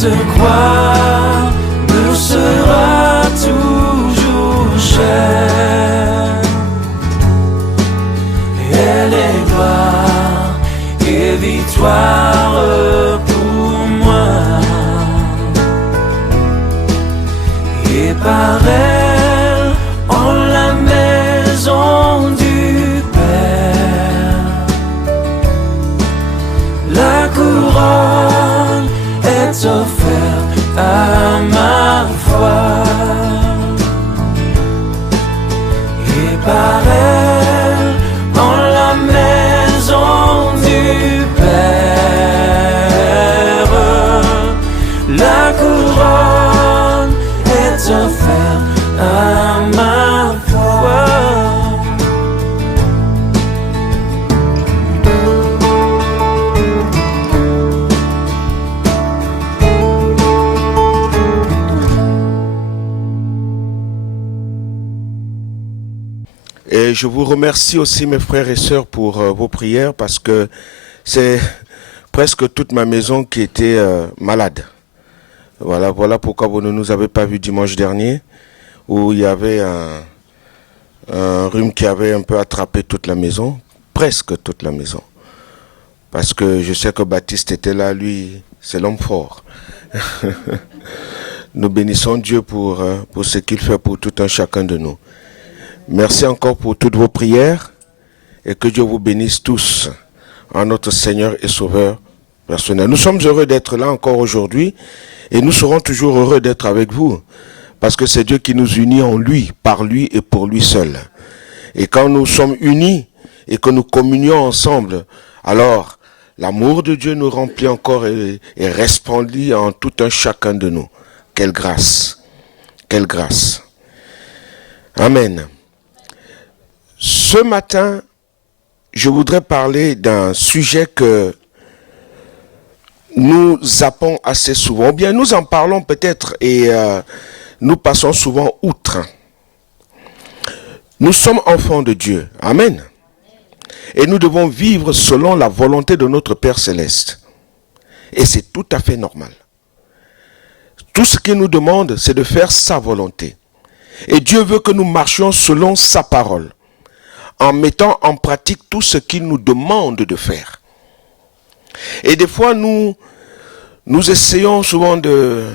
Cette croix me sera toujours chère. Elle est gloire et victoire pour moi. Et par elle, en la maison du Père, la couronne est offerte à ma foi. Et par elle, en la maison du Père, la couronne est offerte à ma foi. Et je vous remercie aussi, mes frères et sœurs, pour vos prières, parce que c'est presque toute ma maison qui était malade. Voilà pourquoi vous ne nous avez pas vus dimanche dernier, où il y avait un rhume qui avait un peu attrapé toute la maison, presque toute la maison. Parce que je sais que Baptiste était là, lui, c'est l'homme fort. Nous bénissons Dieu pour ce qu'il fait pour tout un chacun de nous. Merci encore pour toutes vos prières et que Dieu vous bénisse tous en notre Seigneur et Sauveur personnel. Nous sommes heureux d'être là encore aujourd'hui et nous serons toujours heureux d'être avec vous parce que c'est Dieu qui nous unit en lui, par lui et pour lui seul. Et quand nous sommes unis et que nous communions ensemble, alors l'amour de Dieu nous remplit encore et resplendit en tout un chacun de nous. Quelle grâce! Quelle grâce! Amen. Ce matin, je voudrais parler d'un sujet que nous zappons assez souvent. Ou bien nous en parlons peut-être et nous passons souvent outre. Nous sommes enfants de Dieu. Amen. Et nous devons vivre selon la volonté de notre Père Céleste. Et c'est tout à fait normal. Tout ce qu'il nous demande, c'est de faire sa volonté. Et Dieu veut que nous marchions selon sa parole, en mettant en pratique tout ce qu'il nous demande de faire. Et des fois, nous essayons souvent de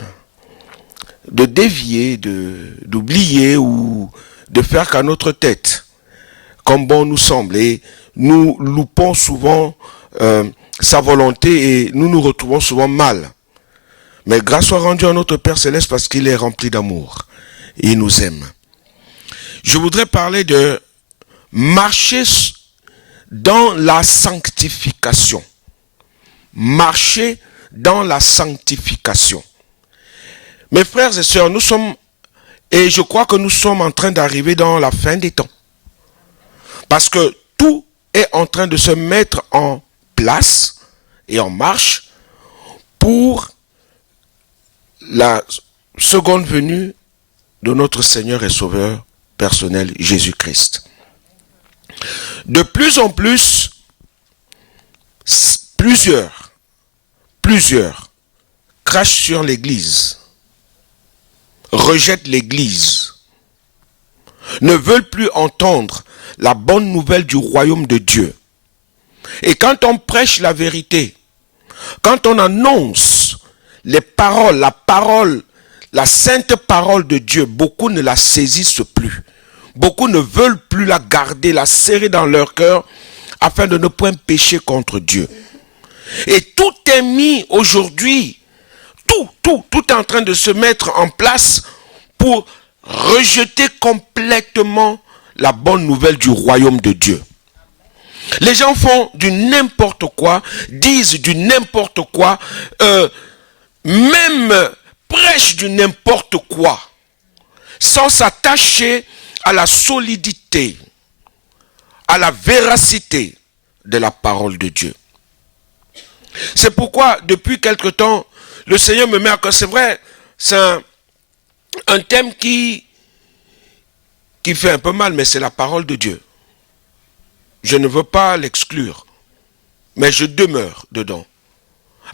dévier, d'oublier ou de faire qu'à notre tête, comme bon nous semble. Et nous loupons souvent sa volonté et nous nous retrouvons souvent mal. Mais grâce soit rendue à notre Père Céleste parce qu'il est rempli d'amour. Et il nous aime. Je voudrais parler de marcher dans la sanctification. Marcher dans la sanctification. Mes frères et sœurs, nous sommes, et je crois que nous sommes en train d'arriver dans la fin des temps. Parce que tout est en train de se mettre en place et en marche pour la seconde venue de notre Seigneur et Sauveur personnel Jésus-Christ. De plus en plus, plusieurs crachent sur l'Église, rejettent l'Église, ne veulent plus entendre la bonne nouvelle du royaume de Dieu. Et quand on prêche la vérité, quand on annonce les paroles, la sainte parole de Dieu, beaucoup ne la saisissent plus. Beaucoup ne veulent plus la garder, la serrer dans leur cœur, afin de ne point pécher contre Dieu. Et tout est mis aujourd'hui, tout est en train de se mettre en place pour rejeter complètement la bonne nouvelle du royaume de Dieu. Les gens font du n'importe quoi, disent du n'importe quoi, même prêchent du n'importe quoi, sans s'attacher à la solidité, à la véracité de la parole de Dieu. C'est pourquoi, depuis quelque temps, le Seigneur me met à cœur. C'est vrai, c'est un thème qui fait un peu mal, mais c'est la parole de Dieu. Je ne veux pas l'exclure, mais je demeure dedans,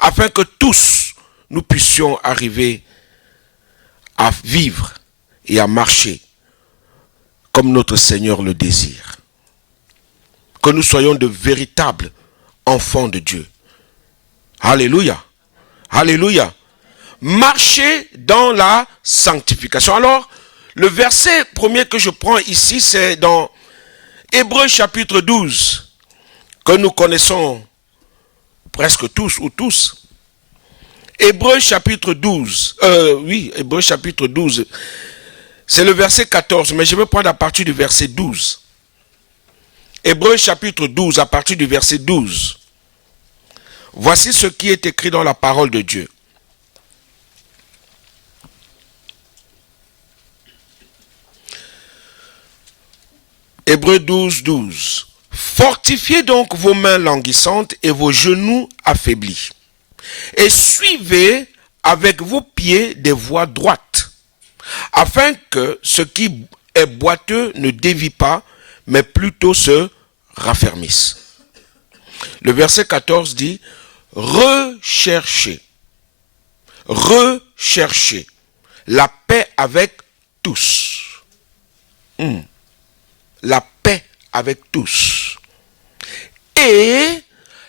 afin que tous nous puissions arriver à vivre et à marcher comme notre Seigneur le désire. Que nous soyons de véritables enfants de Dieu. Alléluia. Alléluia. Marcher dans la sanctification. Alors, le verset premier que je prends ici, c'est dans Hébreux chapitre 12, que nous connaissons presque tous ou tous. Hébreux chapitre 12, Hébreux chapitre 12, c'est le verset 14, mais je vais prendre à partir du verset 12. Hébreux chapitre 12, à partir du verset 12. Voici ce qui est écrit dans la parole de Dieu. Hébreux 12, 12. Fortifiez donc vos mains languissantes et vos genoux affaiblis. Et suivez avec vos pieds des voies droites, afin que ce qui est boiteux ne dévie pas, mais plutôt se raffermisse. Le verset 14 dit, recherchez la paix avec tous. La paix avec tous. Et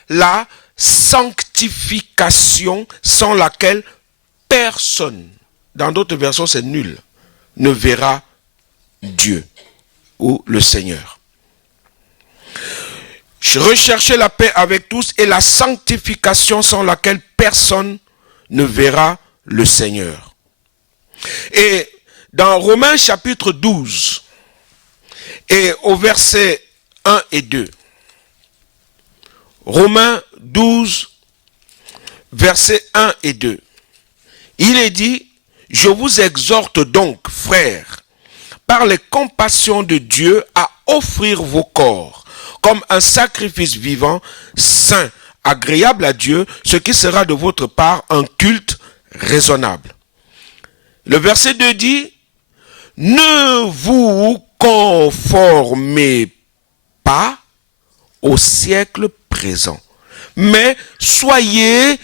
la sanctification sans laquelle personne, dans d'autres versions c'est nul, ne verra Dieu ou le Seigneur. Recherchez la paix avec tous et la sanctification sans laquelle personne ne verra le Seigneur. Et dans Romains chapitre 12, et au verset 1 et 2, Romains 12, versets 1 et 2, il est dit, je vous exhorte donc, frères, par les compassions de Dieu, à offrir vos corps comme un sacrifice vivant, saint, agréable à Dieu, ce qui sera de votre part un culte raisonnable. Le verset 2 dit, ne vous conformez pas au siècle présent, mais soyez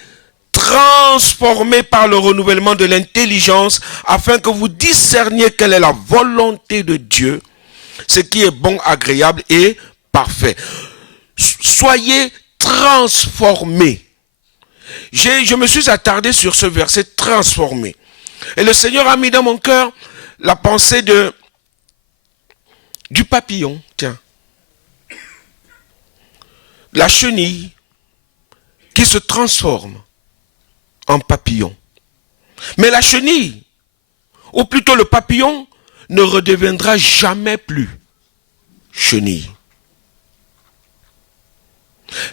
transformés par le renouvellement de l'intelligence, afin que vous discerniez quelle est la volonté de Dieu, ce qui est bon, agréable et parfait. Soyez transformés. Je me suis attardé sur ce verset transformé. Et le Seigneur a mis dans mon cœur la pensée du papillon. Tiens. La chenille qui se transforme en papillon. Mais la chenille, ou plutôt le papillon, ne redeviendra jamais plus chenille.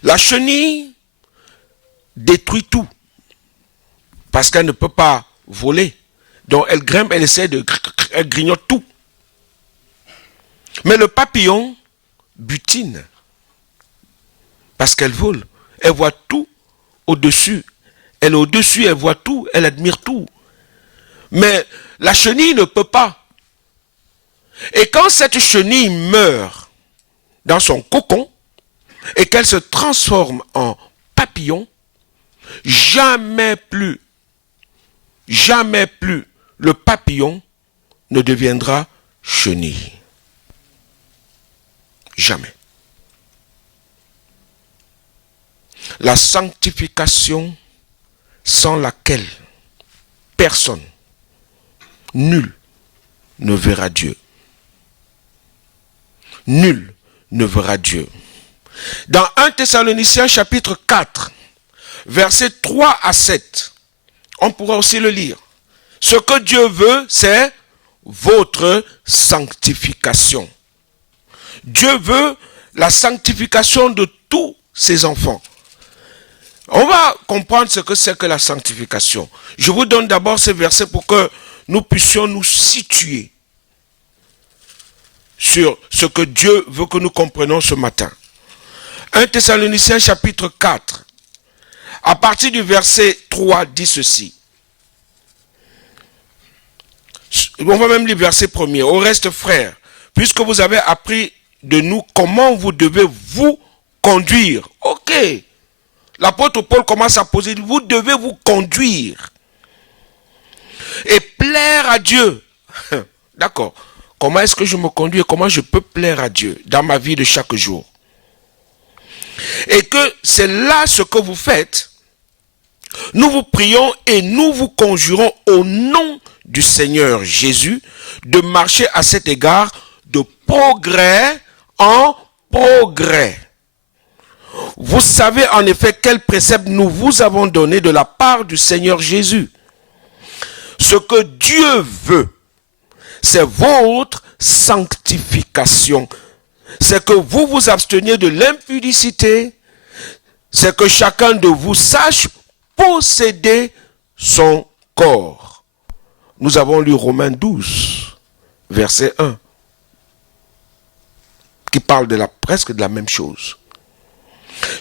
La chenille détruit tout, parce qu'elle ne peut pas voler. Donc elle grimpe, elle grignote tout. Mais le papillon butine, parce qu'elle vole. Elle voit tout au-dessus. Elle est au-dessus, elle voit tout, elle admire tout. Mais la chenille ne peut pas. Et quand cette chenille meurt dans son cocon, et qu'elle se transforme en papillon, jamais plus le papillon ne deviendra chenille. Jamais. La sanctification sans laquelle personne, nul, ne verra Dieu. Nul ne verra Dieu. Dans 1 Thessaloniciens chapitre 4, versets 3 à 7, on pourra aussi le lire. Ce que Dieu veut, c'est votre sanctification. Dieu veut la sanctification de tous ses enfants. On va comprendre ce que c'est que la sanctification. Je vous donne d'abord ces versets pour que nous puissions nous situer sur ce que Dieu veut que nous comprenions ce matin. 1 Thessaloniciens chapitre 4, à partir du verset 3, dit ceci. On va même lire verset 1er. Au reste, frères, puisque vous avez appris de nous comment vous devez vous conduire. Ok. L'apôtre Paul commence à poser, vous devez vous conduire. Et plaire à Dieu. D'accord. Comment est-ce que je me conduis et comment je peux plaire à Dieu dans ma vie de chaque jour? Et que c'est là ce que vous faites. Nous vous prions et nous vous conjurons au nom du Seigneur Jésus de marcher à cet égard de progrès en progrès. Vous savez en effet quel précepte nous vous avons donné de la part du Seigneur Jésus. Ce que Dieu veut, c'est votre sanctification. C'est que vous vous absteniez de l'impudicité. C'est que chacun de vous sache posséder son corps. Nous avons lu Romains 12, verset 1, qui parle presque de la même chose.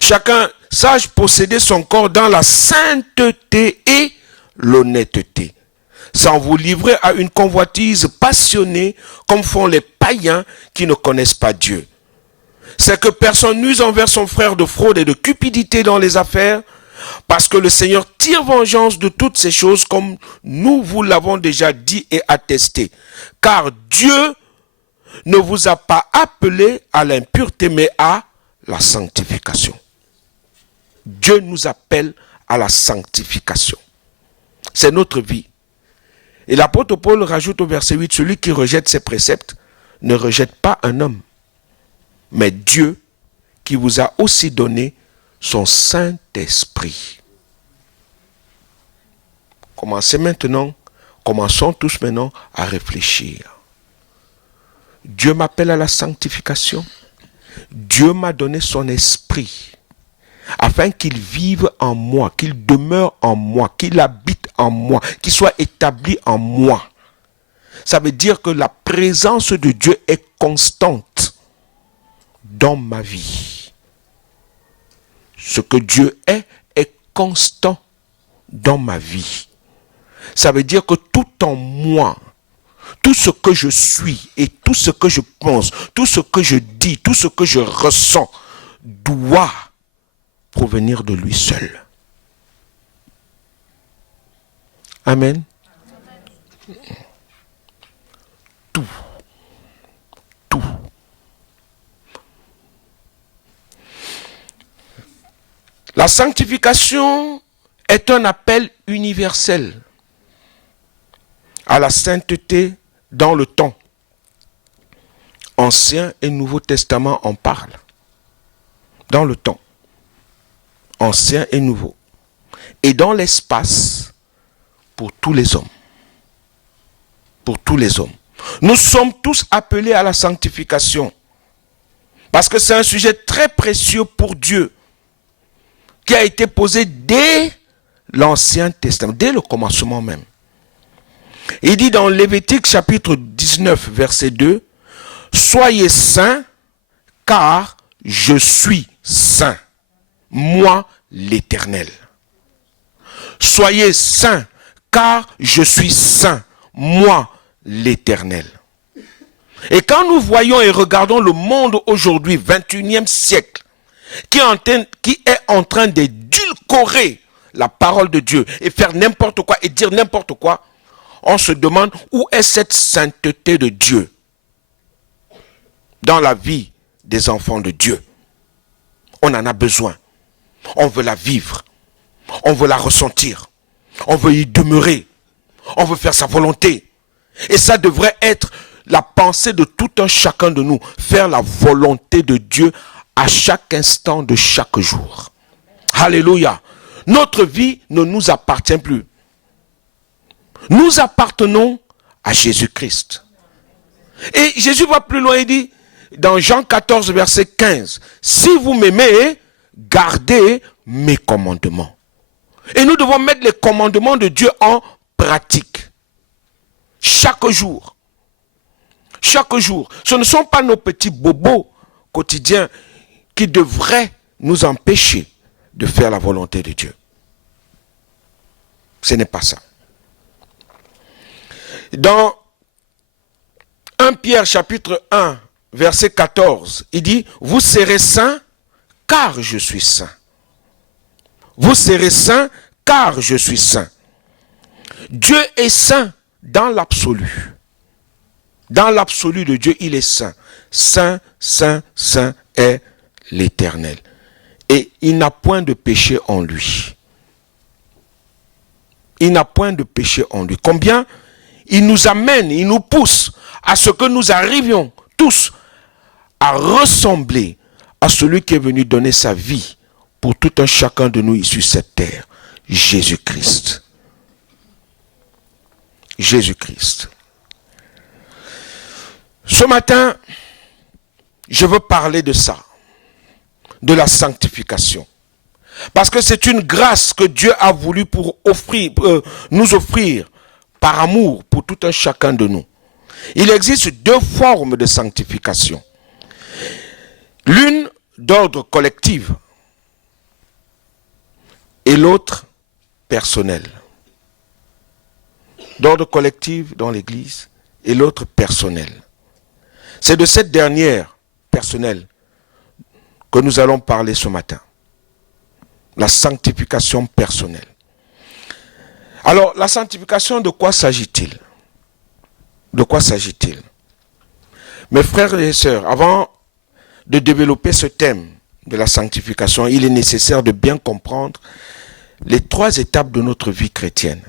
Chacun sache posséder son corps dans la sainteté et l'honnêteté, sans vous livrer à une convoitise passionnée comme font les païens qui ne connaissent pas Dieu. C'est que personne n'use envers son frère de fraude et de cupidité dans les affaires, parce que le Seigneur tire vengeance de toutes ces choses comme nous vous l'avons déjà dit et attesté. Car Dieu ne vous a pas appelé à l'impureté mais à la sanctification. Dieu nous appelle à la sanctification. C'est notre vie. Et l'apôtre Paul rajoute au verset 8, celui qui rejette ses préceptes ne rejette pas un homme, mais Dieu qui vous a aussi donné son Saint-Esprit. Commençons tous maintenant à réfléchir. Dieu m'appelle à la sanctification. Dieu m'a donné son esprit afin qu'il vive en moi, qu'il demeure en moi, qu'il habite en moi, qu'il soit établi en moi. Ça veut dire que la présence de Dieu est constante dans ma vie. Ce que Dieu est constant dans ma vie. Ça veut dire que tout en moi, tout ce que je suis et tout ce que je pense, tout ce que je dis, tout ce que je ressens doit provenir de lui seul. Amen. Tout. La sanctification est un appel universel à la sainteté dans le temps. Ancien et Nouveau Testament en parlent. Dans le temps. Ancien et nouveau. Et dans l'espace, pour tous les hommes. Pour tous les hommes. Nous sommes tous appelés à la sanctification. Parce que c'est un sujet très précieux pour Dieu. Qui a été posé dès l'Ancien Testament, dès le commencement même. Il dit dans Lévitique chapitre 19, verset 2, « Soyez saints, car je suis saint, moi l'Éternel. » Soyez saints, car je suis saint, moi l'Éternel. Et quand nous voyons et regardons le monde aujourd'hui, 21e siècle, qui est en train d'édulcorer la parole de Dieu et faire n'importe quoi et dire n'importe quoi, on se demande où est cette sainteté de Dieu dans la vie des enfants de Dieu. On en a besoin. On veut la vivre. On veut la ressentir. On veut y demeurer. On veut faire sa volonté. Et ça devrait être la pensée de tout un chacun de nous. Faire la volonté de Dieu à chaque instant de chaque jour. Alléluia. Notre vie ne nous appartient plus. Nous appartenons à Jésus-Christ. Et Jésus va plus loin, il dit, dans Jean 14, verset 15, « Si vous m'aimez, gardez mes commandements. » Et nous devons mettre les commandements de Dieu en pratique. Chaque jour. Chaque jour. Ce ne sont pas nos petits bobos quotidiens qui devraient nous empêcher de faire la volonté de Dieu. Ce n'est pas ça. Dans 1 Pierre chapitre 1, verset 14, il dit, « Vous serez saints, car je suis saint. Vous serez saints, car je suis saint. Dieu est saint dans l'absolu. Dans l'absolu de Dieu, il est saint. Saint, saint, saint est l'Éternel. Et il n'a point de péché en lui. Il n'a point de péché en lui. Combien il nous amène, il nous pousse à ce que nous arrivions tous à ressembler à celui qui est venu donner sa vie pour tout un chacun de nous issus de cette terre, Jésus-Christ. Jésus-Christ. Ce matin, je veux parler de ça, de la sanctification. Parce que c'est une grâce que Dieu a voulu nous offrir par amour pour tout un chacun de nous. Il existe deux formes de sanctification. L'une d'ordre collectif et l'autre personnel. D'ordre collectif dans l'Église et l'autre personnel. C'est de cette dernière, personnelle, que nous allons parler ce matin. La sanctification personnelle. Alors, la sanctification, de quoi s'agit-il? De quoi s'agit-il? Mes frères et sœurs, avant de développer ce thème de la sanctification, il est nécessaire de bien comprendre les trois étapes de notre vie chrétienne.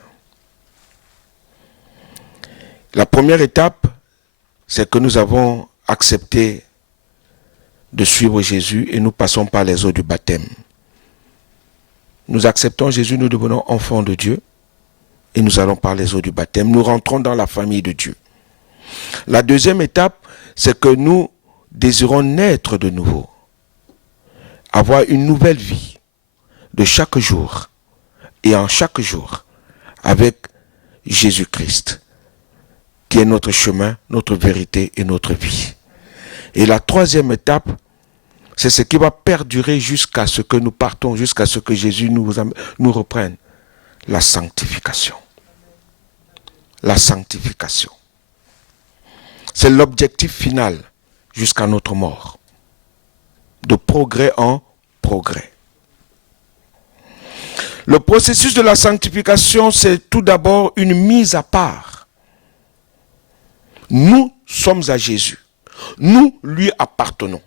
La première étape, c'est que nous avons accepté de suivre Jésus et nous passons par les eaux du baptême. Nous acceptons Jésus, nous devenons enfants de Dieu et nous allons par les eaux du baptême. Nous rentrons dans la famille de Dieu. La deuxième étape, c'est que nous désirons naître de nouveau, avoir une nouvelle vie de chaque jour et en chaque jour avec Jésus-Christ, qui est notre chemin, notre vérité et notre vie. Et la troisième étape, c'est ce qui va perdurer jusqu'à ce que nous partons, jusqu'à ce que Jésus nous reprenne. La sanctification. La sanctification. C'est l'objectif final jusqu'à notre mort. De progrès en progrès. Le processus de la sanctification, c'est tout d'abord une mise à part. Nous sommes à Jésus. Nous lui appartenons.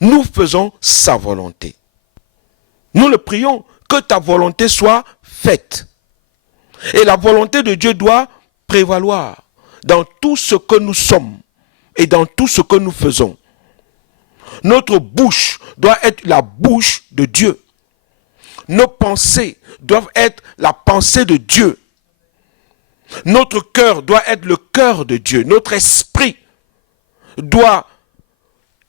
Nous faisons sa volonté. Nous le prions, que ta volonté soit faite. Et la volonté de Dieu doit prévaloir dans tout ce que nous sommes et dans tout ce que nous faisons. Notre bouche doit être la bouche de Dieu. Nos pensées doivent être la pensée de Dieu. Notre cœur doit être le cœur de Dieu. Notre esprit doit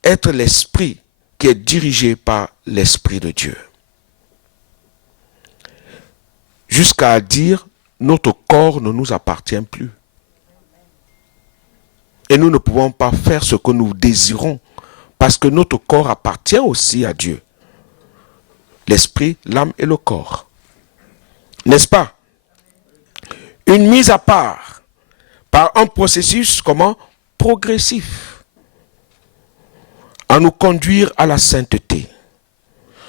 être l'esprit qui est dirigé par l'esprit de Dieu. Jusqu'à dire, notre corps ne nous appartient plus. Et nous ne pouvons pas faire ce que nous désirons, parce que notre corps appartient aussi à Dieu. L'esprit, l'âme et le corps. N'est-ce pas? Une mise à part par un processus comment? Progressif. À nous conduire à la sainteté.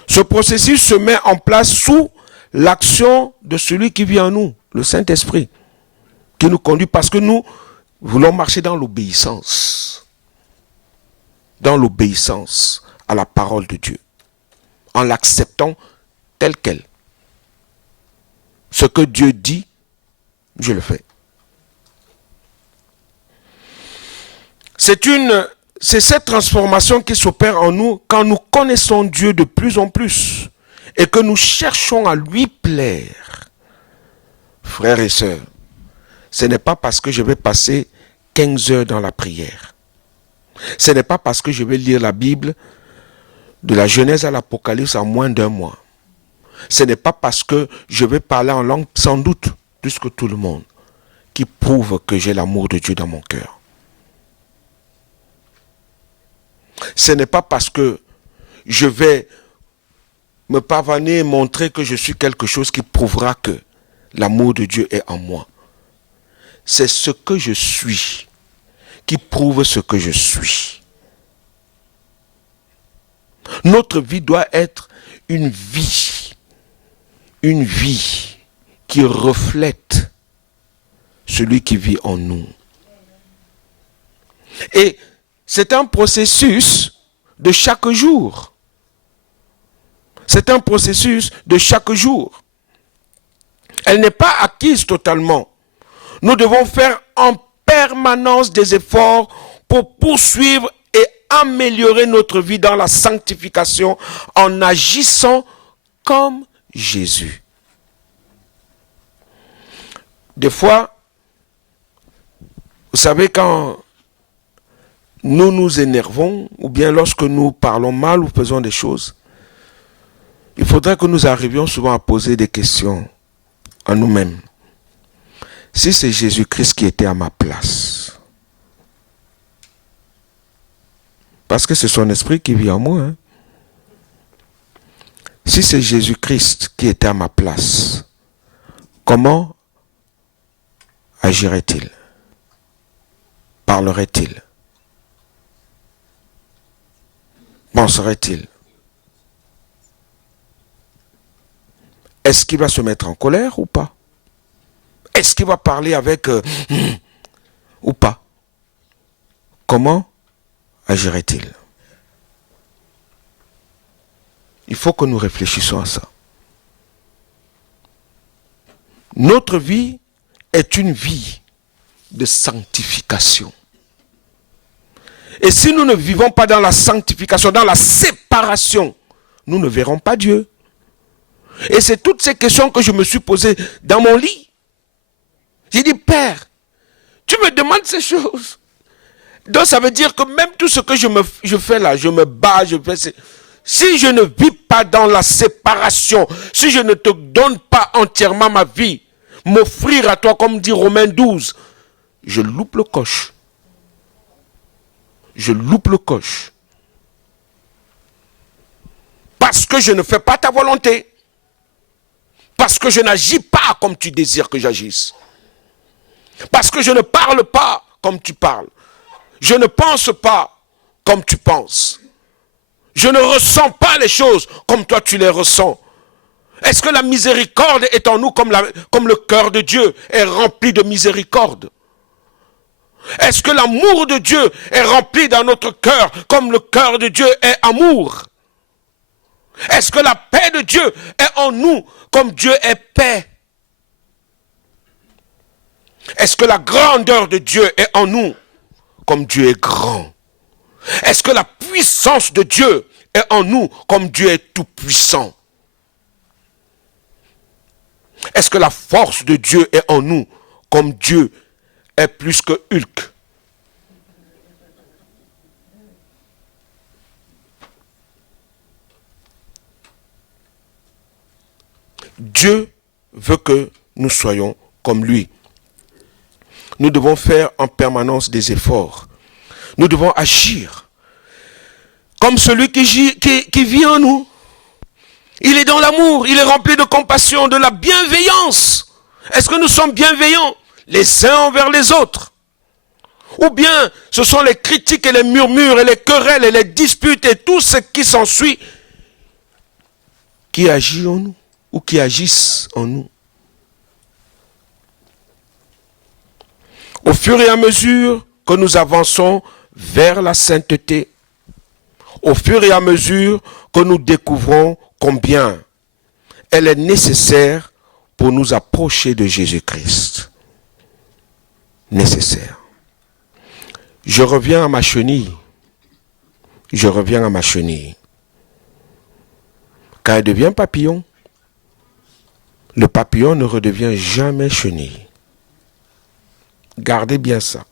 Ce processus se met en place sous l'action de celui qui vit en nous, le Saint-Esprit, qui nous conduit parce que nous voulons marcher dans l'obéissance. Dans l'obéissance à la parole de Dieu. En l'acceptant tel quel. Ce que Dieu dit, je le fais. C'est cette transformation qui s'opère en nous quand nous connaissons Dieu de plus en plus et que nous cherchons à lui plaire. Frères et sœurs, ce n'est pas parce que je vais passer 15 heures dans la prière. Ce n'est pas parce que je vais lire la Bible de la Genèse à l'Apocalypse en moins d'un mois. Ce n'est pas parce que je vais parler en langue sans doute plus que tout le monde qui prouve que j'ai l'amour de Dieu dans mon cœur. Ce n'est pas parce que je vais me pavaner et montrer que je suis quelque chose qui prouvera que l'amour de Dieu est en moi. C'est ce que je suis qui prouve ce que je suis. Notre vie doit être une vie qui reflète celui qui vit en nous. Et c'est un processus de chaque jour. C'est un processus de chaque jour. Elle n'est pas acquise totalement. Nous devons faire en permanence des efforts pour poursuivre et améliorer notre vie dans la sanctification en agissant comme Jésus. Des fois, vous savez, quand nous nous énervons, ou bien lorsque nous parlons mal ou faisons des choses, il faudrait que nous arrivions souvent à poser des questions à nous-mêmes. Si c'est Jésus-Christ qui était à ma place, parce que c'est son esprit qui vit en moi, hein. Si c'est Jésus-Christ qui était à ma place, comment agirait-il? Parlerait-il? Penserait-il? Est-ce qu'il va se mettre en colère ou pas? Est-ce qu'il va parler avec ou pas? Comment agirait-il? Il faut que nous réfléchissions à ça. Notre vie est une vie de sanctification. Et si nous ne vivons pas dans la sanctification, dans la séparation, nous ne verrons pas Dieu. Et c'est toutes ces questions que je me suis posées dans mon lit. J'ai dit, Père, tu me demandes ces choses. Donc ça veut dire que même tout ce que je fais là, je me bats, je fais... Si je ne vis pas dans la séparation, si je ne te donne pas entièrement ma vie, m'offrir à toi, comme dit Romains 12, je loupe le coche. Je loupe le coche. Parce que je ne fais pas ta volonté. Parce que je n'agis pas comme tu désires que j'agisse. Parce que je ne parle pas comme tu parles. Je ne pense pas comme tu penses. Je ne ressens pas les choses comme toi tu les ressens. Est-ce que la miséricorde est en nous comme le cœur de Dieu est rempli de miséricorde? Est-ce que l'amour de Dieu est rempli dans notre cœur comme le cœur de Dieu est amour? Est-ce que la paix de Dieu est en nous comme Dieu est paix? Est-ce que la grandeur de Dieu est en nous comme Dieu est grand? Est-ce que la puissance de Dieu est en nous comme Dieu est tout puissant? Est-ce que la force de Dieu est en nous comme Dieu est plus que Hulk? Dieu veut que nous soyons comme lui. Nous devons faire en permanence des efforts. Nous devons agir comme celui qui vit en nous. Il est dans l'amour, il est rempli de compassion, de la bienveillance. Est-ce que nous sommes bienveillants les uns envers les autres? Ou bien ce sont les critiques et les murmures et les querelles et les disputes et tout ce qui s'ensuit qui agit en nous ou qui agissent en nous? Au fur et à mesure que nous avançons vers la sainteté, au fur et à mesure que nous découvrons combien elle est nécessaire pour nous approcher de Jésus-Christ. Nécessaire. Je reviens à ma chenille. Je reviens à ma chenille. Quand elle devient papillon, le papillon ne redevient jamais chenille. Gardez bien ça.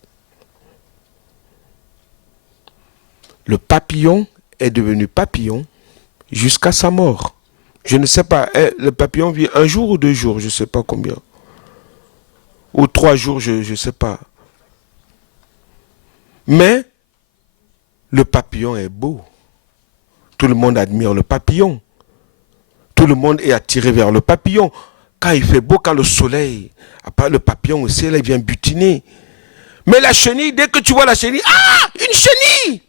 Le papillon est devenu papillon jusqu'à sa mort. Je ne sais pas, le papillon vit 1 jour ou 2 jours, je ne sais pas combien. Ou 3 jours, je ne sais pas. Mais le papillon est beau. Tout le monde admire le papillon. Tout le monde est attiré vers le papillon. Quand il fait beau, quand le soleil, après le papillon aussi, il vient butiner. Mais la chenille, dès que tu vois la chenille, ah, une chenille!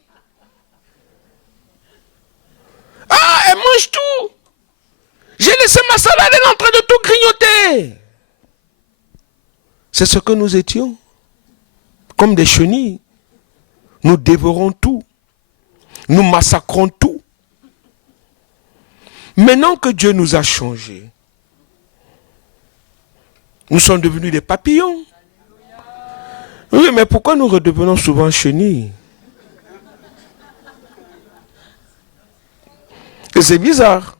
Ah, elle mange tout! J'ai laissé ma salade, elle est en train de tout grignoter! C'est ce que nous étions. Comme des chenilles. Nous dévorons tout. Nous massacrons tout. Maintenant que Dieu nous a changés, nous sommes devenus des papillons. Oui, mais pourquoi nous redevenons souvent chenilles? Et c'est bizarre.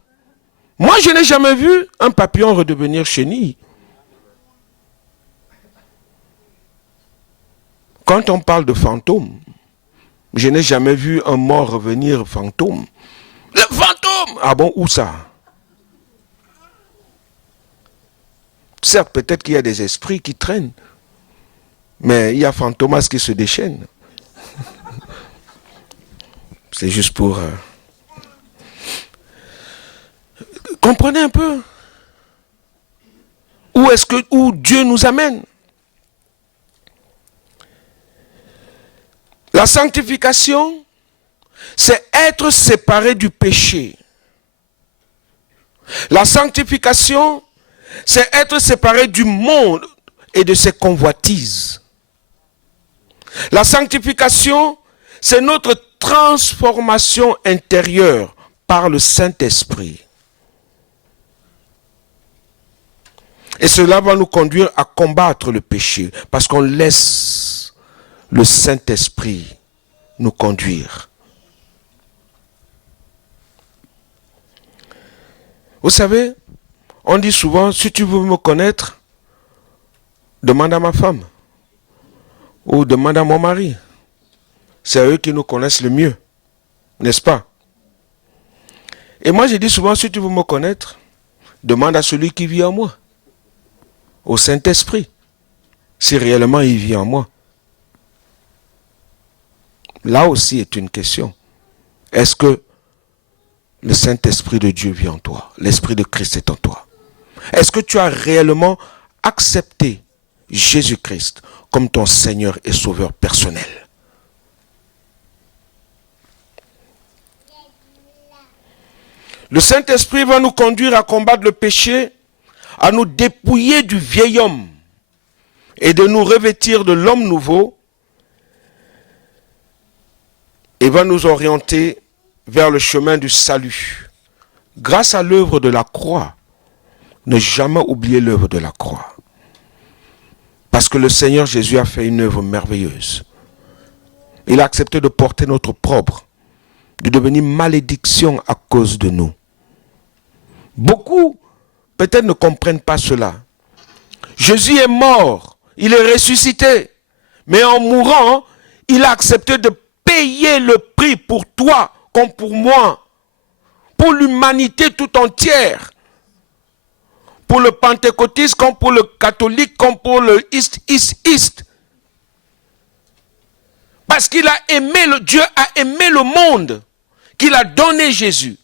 Moi, je n'ai jamais vu un papillon redevenir chenille. Quand on parle de fantôme, je n'ai jamais vu un mort revenir fantôme. Le fantôme! Ah bon, où ça? Certes, peut-être qu'il y a des esprits qui traînent, mais il y a Fantomas qui se déchaîne. C'est juste pour... Comprenez un peu. Où Dieu nous amène? La sanctification, c'est être séparé du péché. La sanctification, c'est être séparé du monde et de ses convoitises. La sanctification, c'est notre transformation intérieure par le Saint-Esprit. Et cela va nous conduire à combattre le péché, parce qu'on laisse le Saint-Esprit nous conduire. Vous savez, on dit souvent, si tu veux me connaître, demande à ma femme, ou demande à mon mari. C'est eux qui nous connaissent le mieux, n'est-ce pas? Et moi, je dis souvent, si tu veux me connaître, demande à celui qui vit en moi, au Saint-Esprit, si réellement il vit en moi. Là aussi est une question. Est-ce que le Saint-Esprit de Dieu vit en toi? L'Esprit de Christ est en toi? Est-ce que tu as réellement accepté Jésus-Christ comme ton Seigneur et Sauveur personnel? Le Saint-Esprit va nous conduire à combattre le péché, à nous dépouiller du vieil homme et de nous revêtir de l'homme nouveau, et va nous orienter vers le chemin du salut. Grâce à l'œuvre de la croix, ne jamais oublier l'œuvre de la croix. Parce que le Seigneur Jésus a fait une œuvre merveilleuse. Il a accepté de porter notre propre, de devenir malédiction à cause de nous. Beaucoup, peut-être, ne comprennent pas cela. Jésus est mort, il est ressuscité. Mais en mourant, il a accepté de payer le prix pour toi comme pour moi, pour l'humanité tout entière, pour le pentecôtiste comme pour le catholique, comme pour le East. Parce qu'il a aimé, Dieu a aimé le monde, qu'il a donné Jésus,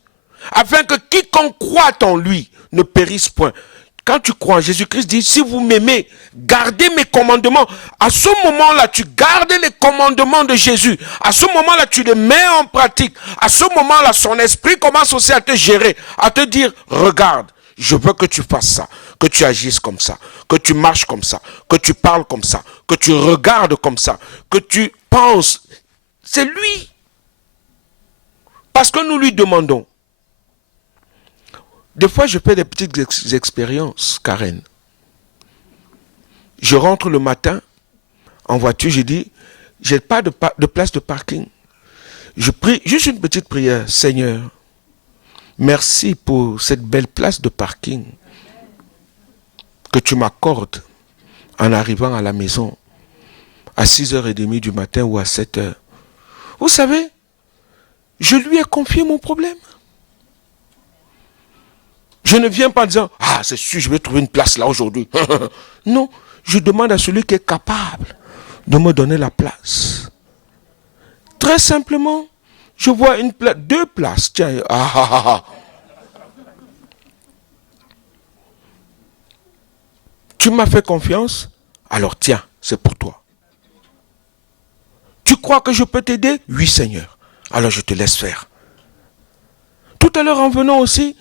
afin que quiconque croit en lui ne périsse point. Quand tu crois en Jésus-Christ, dit, si vous m'aimez, gardez mes commandements. À ce moment-là, tu gardes les commandements de Jésus. À ce moment-là, tu les mets en pratique. À ce moment-là, son esprit commence aussi à te gérer, à te dire, regarde, je veux que tu fasses ça, que tu agisses comme ça, que tu marches comme ça, que tu parles comme ça, que tu regardes comme ça, que tu penses. C'est lui. Parce que nous lui demandons. Des fois, je fais des petites expériences, Karen. Je rentre le matin en voiture, je dis, j'ai pas de place de parking. Je prie juste une petite prière. Seigneur, merci pour cette belle place de parking que tu m'accordes en arrivant à la maison à 6h30 du matin ou à 7h. Vous savez, je lui ai confié mon problème. Je ne viens pas en disant, ah, c'est sûr, je vais trouver une place là aujourd'hui. Non, je demande à celui qui est capable de me donner la place. Très simplement, je vois deux places. Tiens, Tu m'as fait confiance, alors tiens, c'est pour toi. Tu crois que je peux t'aider? Oui, Seigneur. Alors je te laisse faire. Tout à l'heure, en venant aussi,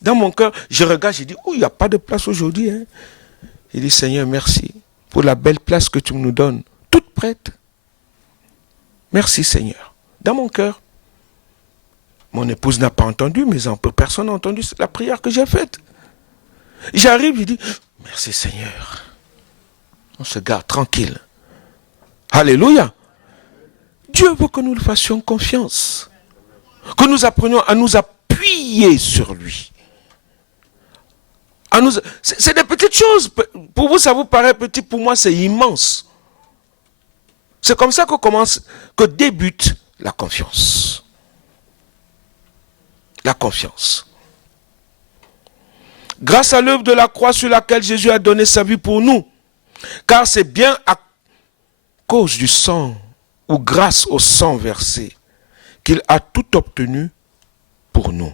dans mon cœur, je regarde, je dis, oh, il n'y a pas de place aujourd'hui. Hein. Il dit, Seigneur, merci. pour la belle place que tu nous donnes, toute prête. Merci Seigneur. Dans mon cœur, mon épouse n'a pas entendu, mes enfants, personne n'a entendu la prière que j'ai faite. J'arrive, je dis, merci Seigneur. On se garde tranquille. Alléluia. Dieu veut que nous le fassions confiance. Que nous apprenions à nous appuyer sur lui. C'est des petites choses. Pour vous, ça vous paraît petit. Pour moi, c'est immense. C'est comme ça que débute la confiance. La confiance. Grâce à l'œuvre de la croix sur laquelle Jésus a donné sa vie pour nous. Car c'est bien à cause du sang ou grâce au sang versé qu'il a tout obtenu pour nous.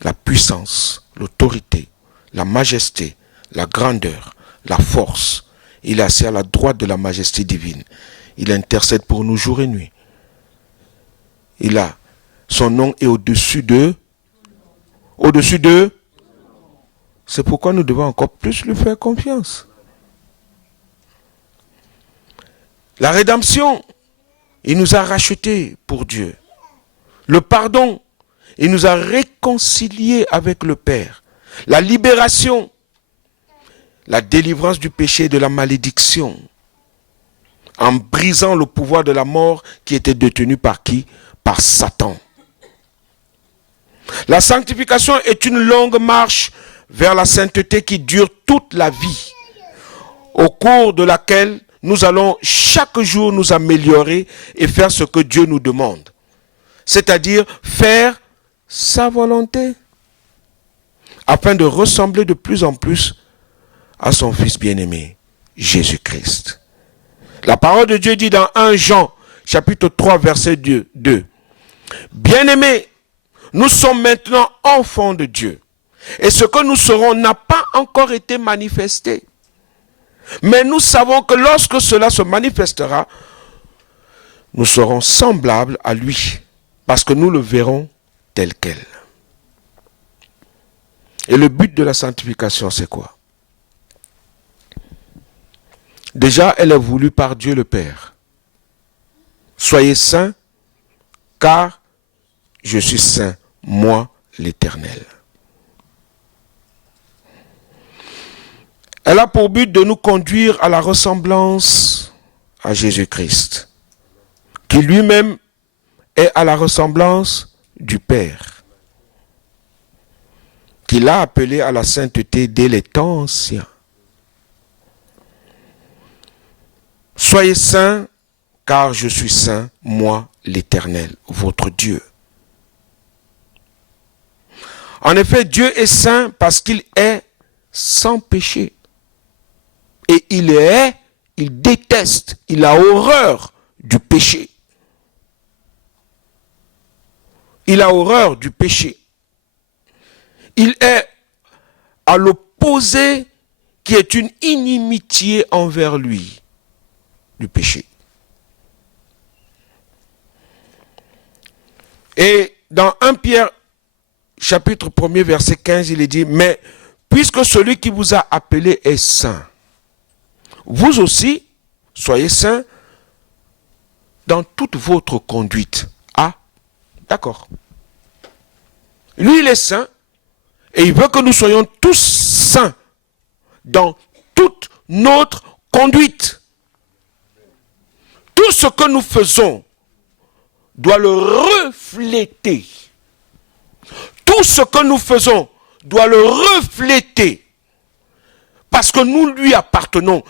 La puissance, l'autorité, la majesté, la grandeur, la force. Il est assis à la droite de la majesté divine. Il intercède pour nous jour et nuit. Son nom est au-dessus de. C'est pourquoi nous devons encore plus lui faire confiance. La rédemption, il nous a rachetés pour Dieu. Le pardon, il nous a réconciliés avec le Père. La libération, la délivrance du péché et de la malédiction, en brisant le pouvoir de la mort qui était détenu par qui? Par Satan. La sanctification est une longue marche vers la sainteté qui dure toute la vie, au cours de laquelle nous allons chaque jour nous améliorer et faire ce que Dieu nous demande. C'est-à-dire faire sa volonté, afin de ressembler de plus en plus à son Fils bien-aimé, Jésus-Christ. La parole de Dieu dit dans 1 Jean, chapitre 3, verset 2, Bien-aimés, nous sommes maintenant enfants de Dieu, et ce que nous serons n'a pas encore été manifesté. Mais nous savons que lorsque cela se manifestera, nous serons semblables à lui, parce que nous le verrons tel quel. Et le but de la sanctification, c'est quoi? Déjà, elle est voulue par Dieu le Père. Soyez saints, car je suis saint, moi l'Éternel. Elle a pour but de nous conduire à la ressemblance à Jésus-Christ, qui lui-même est à la ressemblance du Père, qui l'a appelé à la sainteté dès les temps anciens. Soyez saints, car je suis saint, moi l'Éternel, votre Dieu. En effet, Dieu est saint parce qu'il est sans péché. Et il déteste, il a horreur du péché. Il a horreur du péché. Il est à l'opposé qui est une inimitié envers lui, du péché. Et dans 1 Pierre, chapitre 1er, verset 15, il est dit, mais puisque celui qui vous a appelé est saint, vous aussi, soyez saints dans toute votre conduite. Ah, d'accord. Lui, il est saint et il veut que nous soyons tous saints dans toute notre conduite. Tout ce que nous faisons doit le refléter. Tout ce que nous faisons doit le refléter. Parce que nous lui appartenons.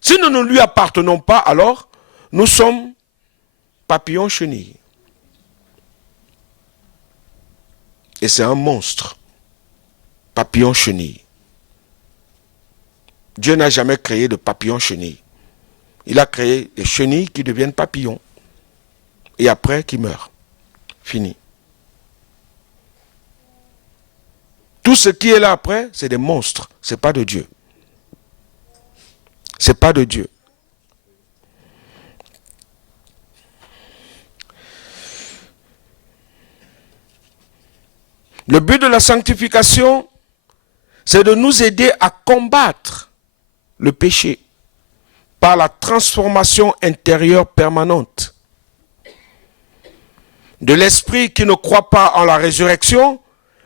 Si nous ne lui appartenons pas, alors nous sommes papillons chenilles. Et c'est un monstre. Papillon chenille. Dieu n'a jamais créé de papillon chenille. Il a créé des chenilles qui deviennent papillons. Et après, qui meurent. Fini. Tout ce qui est là après, c'est des monstres. Ce n'est pas de Dieu. Ce n'est pas de Dieu. Le but de la sanctification, c'est de nous aider à combattre le péché par la transformation intérieure permanente de l'esprit qui ne croit pas en la résurrection,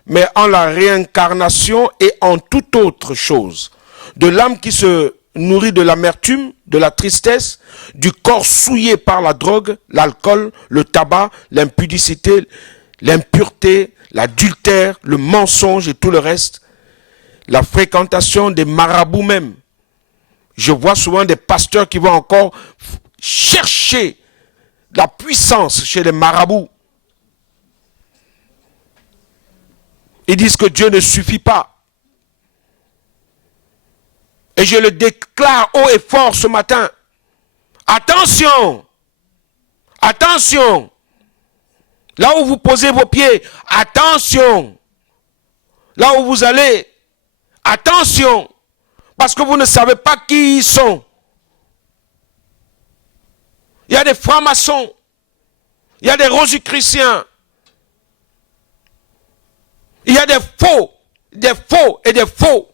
mais en la réincarnation et en toute autre chose, de l'âme qui se nourrit de l'amertume, de la tristesse, du corps souillé par la drogue, l'alcool, le tabac, l'impudicité, l'impureté, l'adultère, le mensonge et tout le reste, la fréquentation des marabouts même. Je vois souvent des pasteurs qui vont encore chercher la puissance chez les marabouts. Ils disent que Dieu ne suffit pas. Et je le déclare haut et fort ce matin. Attention! Attention! Là où vous posez vos pieds, attention! Là où vous allez, attention! Parce que vous ne savez pas qui ils sont. Il y a des francs-maçons. Il y a des rosicruciens. Il y a des faux et des faux.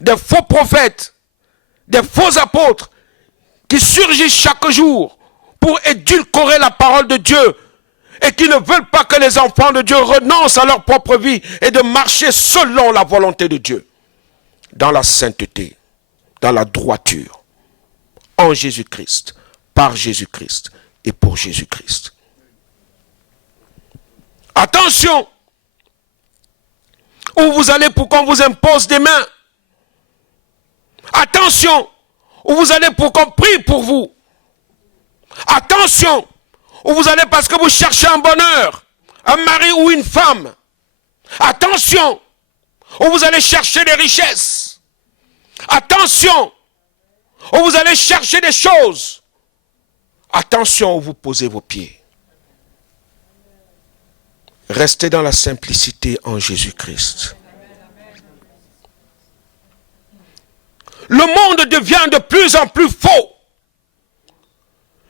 Des faux prophètes, des faux apôtres qui surgissent chaque jour pour édulcorer la parole de Dieu et qui ne veulent pas que les enfants de Dieu renoncent à leur propre vie et de marcher selon la volonté de Dieu, dans la sainteté, dans la droiture, en Jésus-Christ, par Jésus-Christ et pour Jésus-Christ. Attention, où vous allez pour qu'on vous impose des mains. Attention, où vous allez pour qu'on prie pour vous. Attention, où vous allez parce que vous cherchez un bonheur, un mari ou une femme. Attention, où vous allez chercher des richesses. Attention, où vous allez chercher des choses. Attention où vous posez vos pieds. Restez dans la simplicité en Jésus-Christ. Le monde devient de plus en plus faux.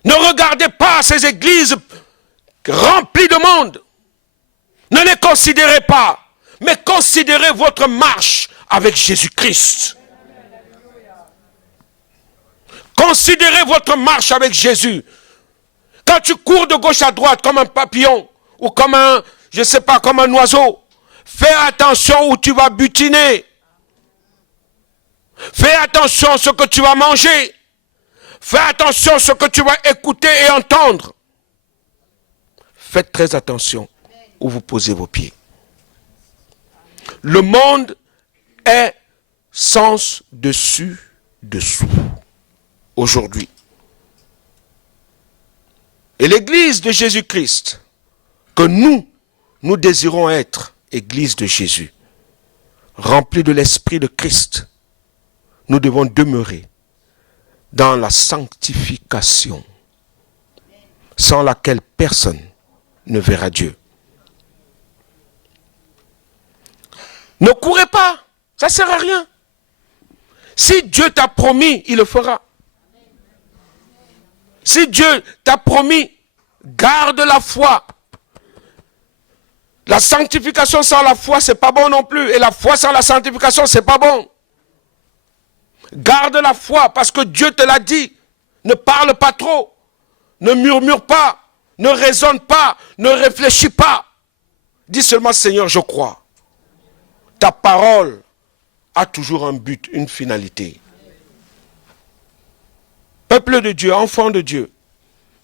Ne regardez pas ces églises remplies de monde. Ne les considérez pas, mais considérez votre marche avec Jésus-Christ. Considérez votre marche avec Jésus. Quand tu cours de gauche à droite comme un papillon ou comme un, je ne sais pas, comme un oiseau, fais attention où tu vas butiner. Fais attention à ce que tu vas manger. Fais attention à ce que tu vas écouter et entendre. Faites très attention où vous posez vos pieds. Le monde est sens dessus, dessous, aujourd'hui. Et l'église de Jésus-Christ, que nous désirons être, église de Jésus, remplie de l'esprit de Christ, nous devons demeurer dans la sanctification, sans laquelle personne ne verra Dieu. Ne courez pas, ça ne sert à rien. Si Dieu t'a promis, il le fera. Si Dieu t'a promis, garde la foi. La sanctification sans la foi, c'est pas bon non plus. Et la foi sans la sanctification, c'est pas bon. Garde la foi parce que Dieu te l'a dit. Ne parle pas trop. Ne murmure pas. Ne raisonne pas. Ne réfléchis pas. Dis seulement, Seigneur, je crois. Ta parole a toujours un but, une finalité. Peuple de Dieu, enfants de Dieu,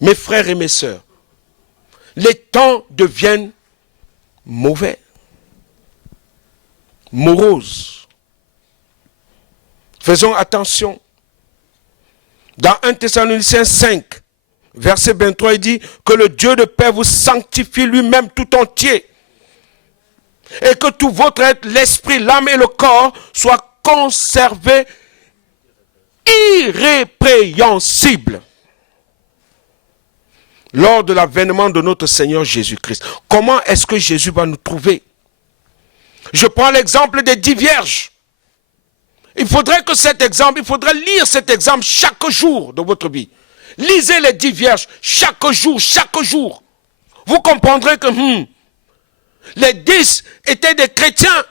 mes frères et mes sœurs, les temps deviennent mauvais, moroses. Faisons attention. Dans 1 Thessaloniciens 5, verset 23, il dit que le Dieu de paix vous sanctifie lui-même tout entier. Et que tout votre être, l'esprit, l'âme et le corps soient conservés irrépréhensibles lors de l'avènement de notre Seigneur Jésus-Christ. Comment est-ce que Jésus va nous trouver? Je prends l'exemple des 10 vierges. Il faudrait lire cet exemple chaque jour de votre vie. Lisez les 10 vierges chaque jour. Vous comprendrez que les 10 étaient des chrétiens.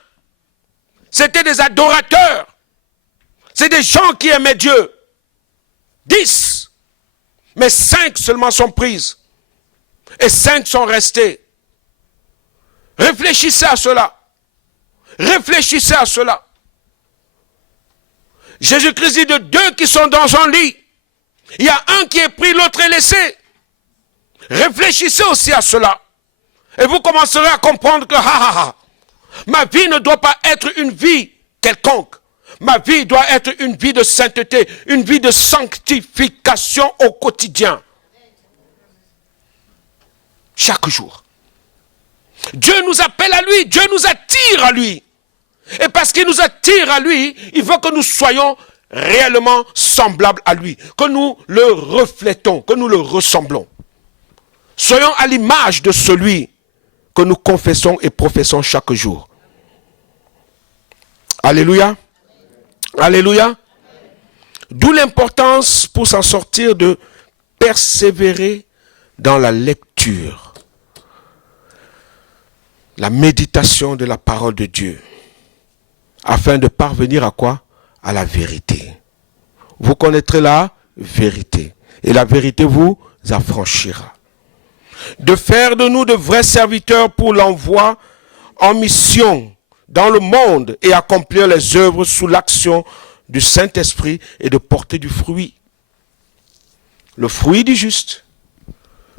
C'était des adorateurs. C'est des gens qui aimaient Dieu. 10. Mais 5 seulement sont prises. Et 5 sont restées. Réfléchissez à cela. Réfléchissez à cela. Jésus-Christ dit de 2 qui sont dans un lit. Il y a un qui est pris, l'autre est laissé. Réfléchissez aussi à cela. Et vous commencerez à comprendre que ma vie ne doit pas être une vie quelconque. Ma vie doit être une vie de sainteté, une vie de sanctification au quotidien. Chaque jour. Dieu nous appelle à lui, Dieu nous attire à lui. Et parce qu'il nous attire à lui, il veut que nous soyons réellement semblables à lui, que nous le reflétons, que nous le ressemblons. Soyons à l'image de celui que nous confessons et professons chaque jour. Alléluia. Alléluia. D'où l'importance pour s'en sortir de persévérer dans la lecture, la méditation de la parole de Dieu, afin de parvenir à quoi? À la vérité. Vous connaîtrez la vérité, et la vérité vous affranchira. De faire de nous de vrais serviteurs pour l'envoi en mission dans le monde et accomplir les œuvres sous l'action du Saint-Esprit et de porter du fruit. Le fruit du juste,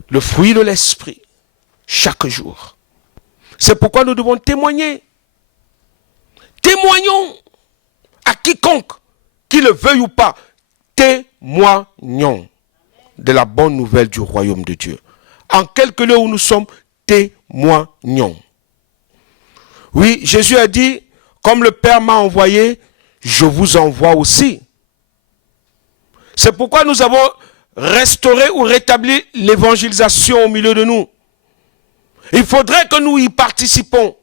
le fruit de l'Esprit, chaque jour. C'est pourquoi nous devons témoigner. Témoignons à quiconque, qu'il le veuille ou pas, témoignons de la bonne nouvelle du royaume de Dieu. En quelque lieu où nous sommes, témoignons. Oui, Jésus a dit, comme le Père m'a envoyé, je vous envoie aussi. C'est pourquoi nous avons restauré ou rétabli l'évangélisation au milieu de nous. Il faudrait que nous y participons.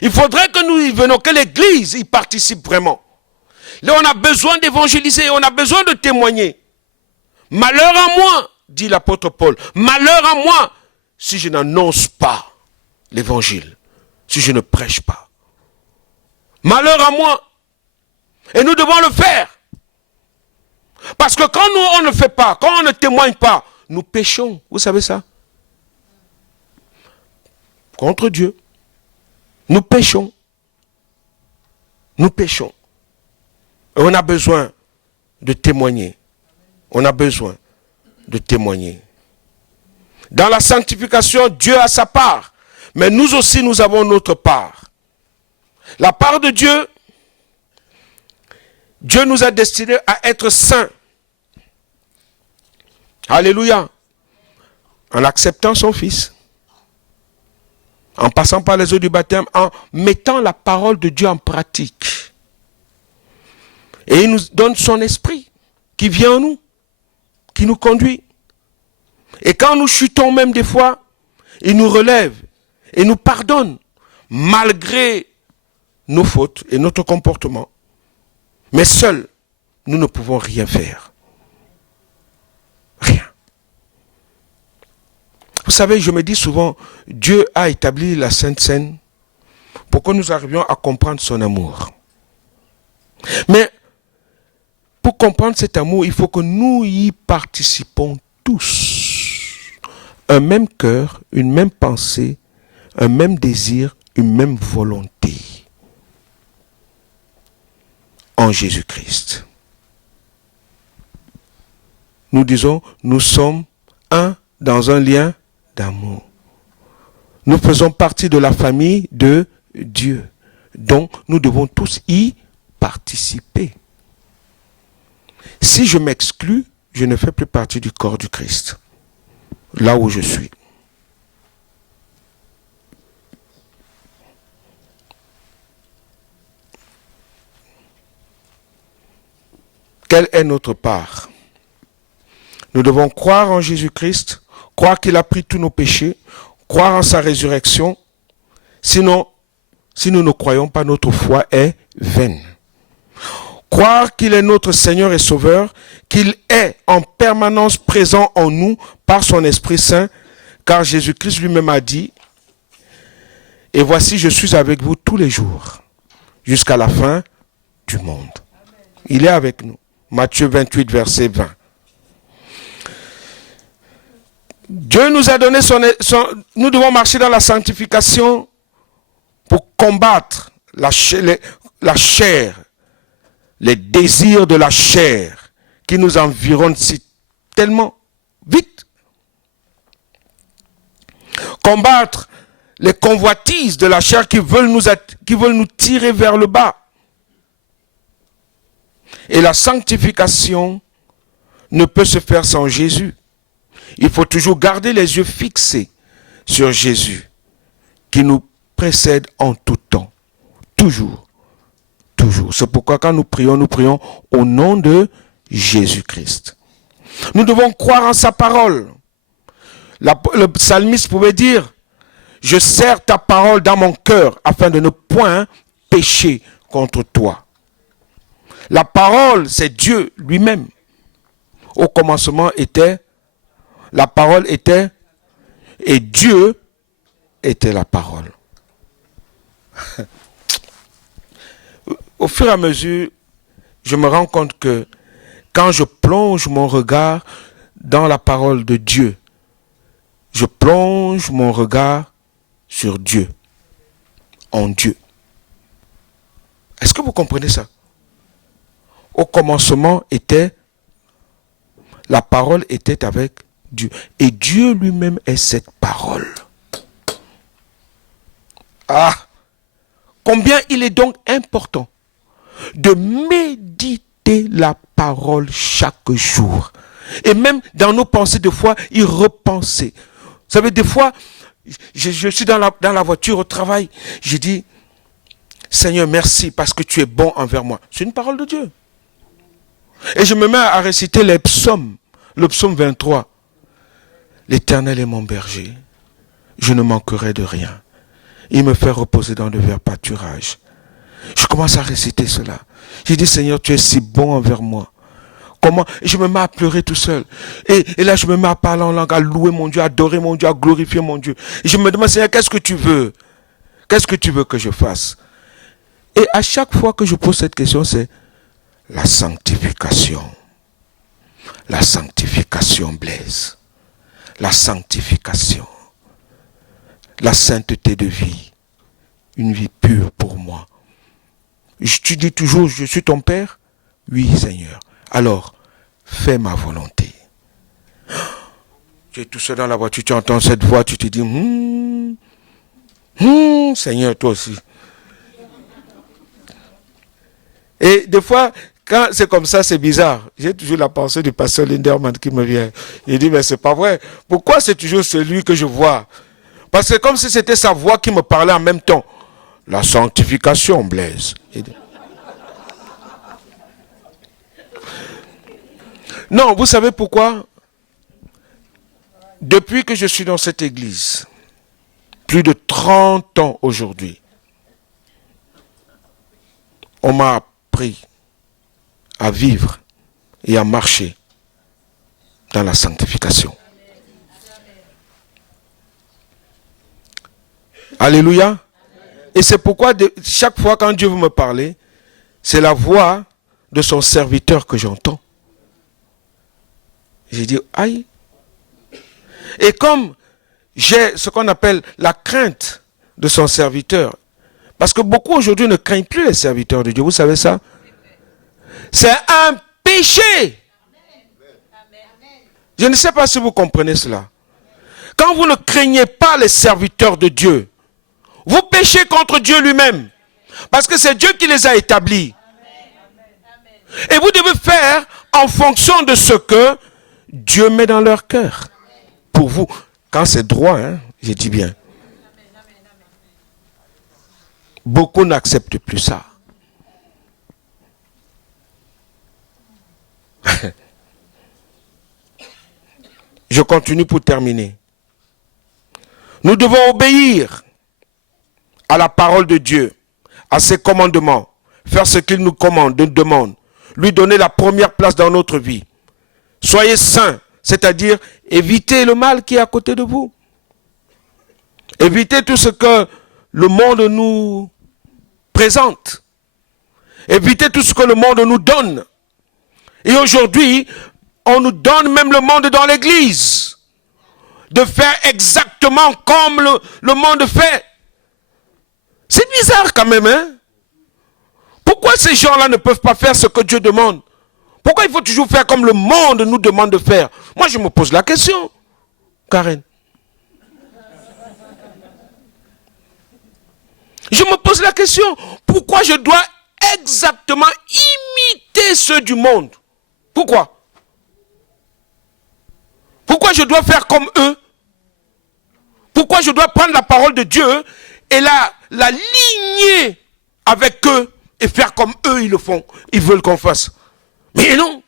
Il faudrait que nous y venions, que l'Église y participe vraiment. Là, on a besoin d'évangéliser, on a besoin de témoigner. Malheur à moi, dit l'apôtre Paul, malheur à moi si je n'annonce pas l'évangile, si je ne prêche pas. Malheur à moi. Et nous devons le faire. Parce que quand nous, on ne fait pas, quand on ne témoigne pas, nous péchons. Vous savez ça? Contre Dieu. Nous péchons. Nous péchons. Et on a besoin de témoigner. On a besoin de témoigner. Dans la sanctification, Dieu a sa part. Mais nous aussi, nous avons notre part. La part de Dieu, Dieu nous a destinés à être saints. Alléluia. En acceptant son Fils. En passant par les eaux du baptême, en mettant la parole de Dieu en pratique. Et il nous donne son esprit qui vient en nous, qui nous conduit. Et quand nous chutons même des fois, il nous relève et nous pardonne, malgré nos fautes et notre comportement. Mais seuls, nous ne pouvons rien faire. Rien. Vous savez, je me dis souvent, Dieu a établi la Sainte Seine pour que nous arrivions à comprendre son amour. Mais pour comprendre cet amour, il faut que nous y participons tous. Un même cœur, une même pensée, un même désir, une même volonté. En Jésus-Christ. Nous disons, nous sommes un dans un lien d'amour. Nous faisons partie de la famille de Dieu. Donc, nous devons tous y participer. Si je m'exclus, je ne fais plus partie du corps du Christ. Là où je suis. Quelle est notre part? Nous devons croire en Jésus-Christ, croire qu'il a pris tous nos péchés, croire en sa résurrection. Sinon, si nous ne croyons pas, notre foi est vaine. Croire qu'il est notre Seigneur et Sauveur, qu'il est en permanence présent en nous par son Esprit Saint, car Jésus-Christ lui-même a dit, « Et voici, je suis avec vous tous les jours, jusqu'à la fin du monde. » Il est avec nous. Matthieu 28, verset 20. Dieu nous a donné nous devons marcher dans la sanctification pour combattre la chair, les désirs de la chair qui nous environnent si tellement vite. Combattre les convoitises de la chair qui veulent nous tirer vers le bas. Et la sanctification ne peut se faire sans Jésus. Il faut toujours garder les yeux fixés sur Jésus, qui nous précède en tout temps. Toujours. Toujours. C'est pourquoi quand nous prions au nom de Jésus-Christ. Nous devons croire en sa parole. Le psalmiste pouvait dire, je serre ta parole dans mon cœur afin de ne point pécher contre toi. La parole, c'est Dieu lui-même. Au commencement la parole était, et Dieu était la parole. Au fur et à mesure, je me rends compte que quand je plonge mon regard dans la parole de Dieu, je plonge mon regard sur Dieu, en Dieu. Est-ce que vous comprenez ça? Au commencement la parole était avec Dieu. Et Dieu lui-même est cette parole. Ah! Combien il est donc important de méditer la parole chaque jour. Et même dans nos pensées, des fois, y repenser. Vous savez, des fois, je suis dans la voiture au travail, je dis, Seigneur, merci parce que tu es bon envers moi. C'est une parole de Dieu. Et je me mets à réciter les psaumes. Le psaume 23. L'Éternel est mon berger. Je ne manquerai de rien. Il me fait reposer dans de verts pâturages. Je commence à réciter cela. Je dis, Seigneur, tu es si bon envers moi. Comment? Je me mets à pleurer tout seul. Et là, je me mets à parler en langue, à louer mon Dieu, à adorer mon Dieu, à glorifier mon Dieu. Et je me demande, Seigneur, qu'est-ce que tu veux? Qu'est-ce que tu veux que je fasse? Et à chaque fois que je pose cette question, c'est la sanctification. La sanctification, Blaise. La sanctification. La sainteté de vie. Une vie pure pour moi. Tu dis toujours, je suis ton Père? Oui, Seigneur. Alors, fais ma volonté. Tu es tout seul dans la voiture, tu entends cette voix, tu te dis, Seigneur, toi aussi. Et des fois, quand c'est comme ça, c'est bizarre. J'ai toujours la pensée du pasteur Linderman qui me vient. Il dit, mais c'est pas vrai. Pourquoi c'est toujours celui que je vois? Parce que comme si c'était sa voix qui me parlait en même temps. La sanctification, Blaise. Non, vous savez pourquoi? Depuis que je suis dans cette église, plus de 30 ans aujourd'hui, on m'a appris à vivre et à marcher dans la sanctification. Alléluia. Et c'est pourquoi chaque fois quand Dieu veut me parler, c'est la voix de son serviteur que j'entends. J'ai dit, aïe. Et comme j'ai ce qu'on appelle la crainte de son serviteur, parce que beaucoup aujourd'hui ne craignent plus les serviteurs de Dieu, vous savez ça? C'est un péché. Je ne sais pas si vous comprenez cela. Quand vous ne craignez pas les serviteurs de Dieu, vous péchez contre Dieu lui-même. Parce que c'est Dieu qui les a établis. Et vous devez faire en fonction de ce que Dieu met dans leur cœur. Pour vous, quand c'est droit, je dis bien. Beaucoup n'acceptent plus ça. Je continue pour terminer. Nous devons obéir à la parole de Dieu, à ses commandements, faire ce qu'il nous commande, nous demande, lui donner la première place dans notre vie. Soyez saints, c'est-à-dire évitez le mal qui est à côté de vous. Évitez tout ce que le monde nous présente. Éviter tout ce que le monde nous donne. Et aujourd'hui, on nous donne même le monde dans l'église. De faire exactement comme le monde fait. C'est bizarre quand même, hein? Pourquoi ces gens-là ne peuvent pas faire ce que Dieu demande? Pourquoi il faut toujours faire comme le monde nous demande de faire? Moi, je me pose la question, Karen. Je me pose la question, pourquoi je dois exactement imiter ceux du monde? Pourquoi? Pourquoi je dois faire comme eux? Pourquoi je dois prendre la parole de Dieu et la ligner avec eux et faire comme eux ils le font, ils veulent qu'on fasse? Mais non.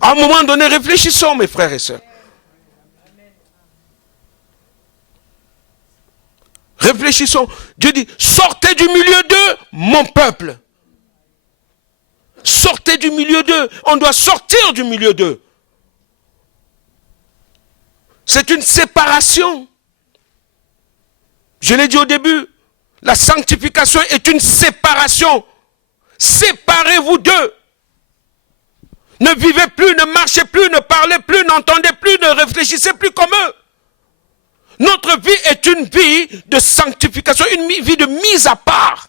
À un moment donné, réfléchissons, mes frères et sœurs. Réfléchissons. Dieu dit, sortez du milieu d'eux, mon peuple. Sortez du milieu d'eux. On doit sortir du milieu d'eux. C'est une séparation. Je l'ai dit au début. La sanctification est une séparation. Séparez-vous d'eux. Ne vivez plus, ne marchez plus, ne parlez plus, n'entendez plus, ne réfléchissez plus comme eux. Notre vie est une vie de sanctification, une vie de mise à part.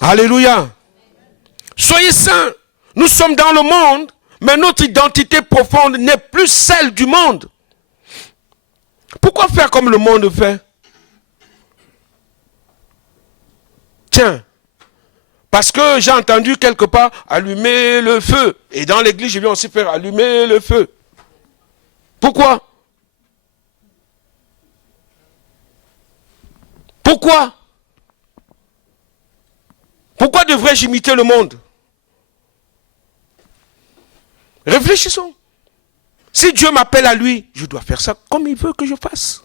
Alléluia. Soyez saints. Nous sommes dans le monde, mais notre identité profonde n'est plus celle du monde. Pourquoi faire comme le monde fait? Tiens, parce que j'ai entendu quelque part allumer le feu. Et dans l'église, je viens aussi faire allumer le feu. Pourquoi? Pourquoi? Pourquoi devrais-je imiter le monde? Réfléchissons. Si Dieu m'appelle à lui, je dois faire ça comme il veut que je fasse.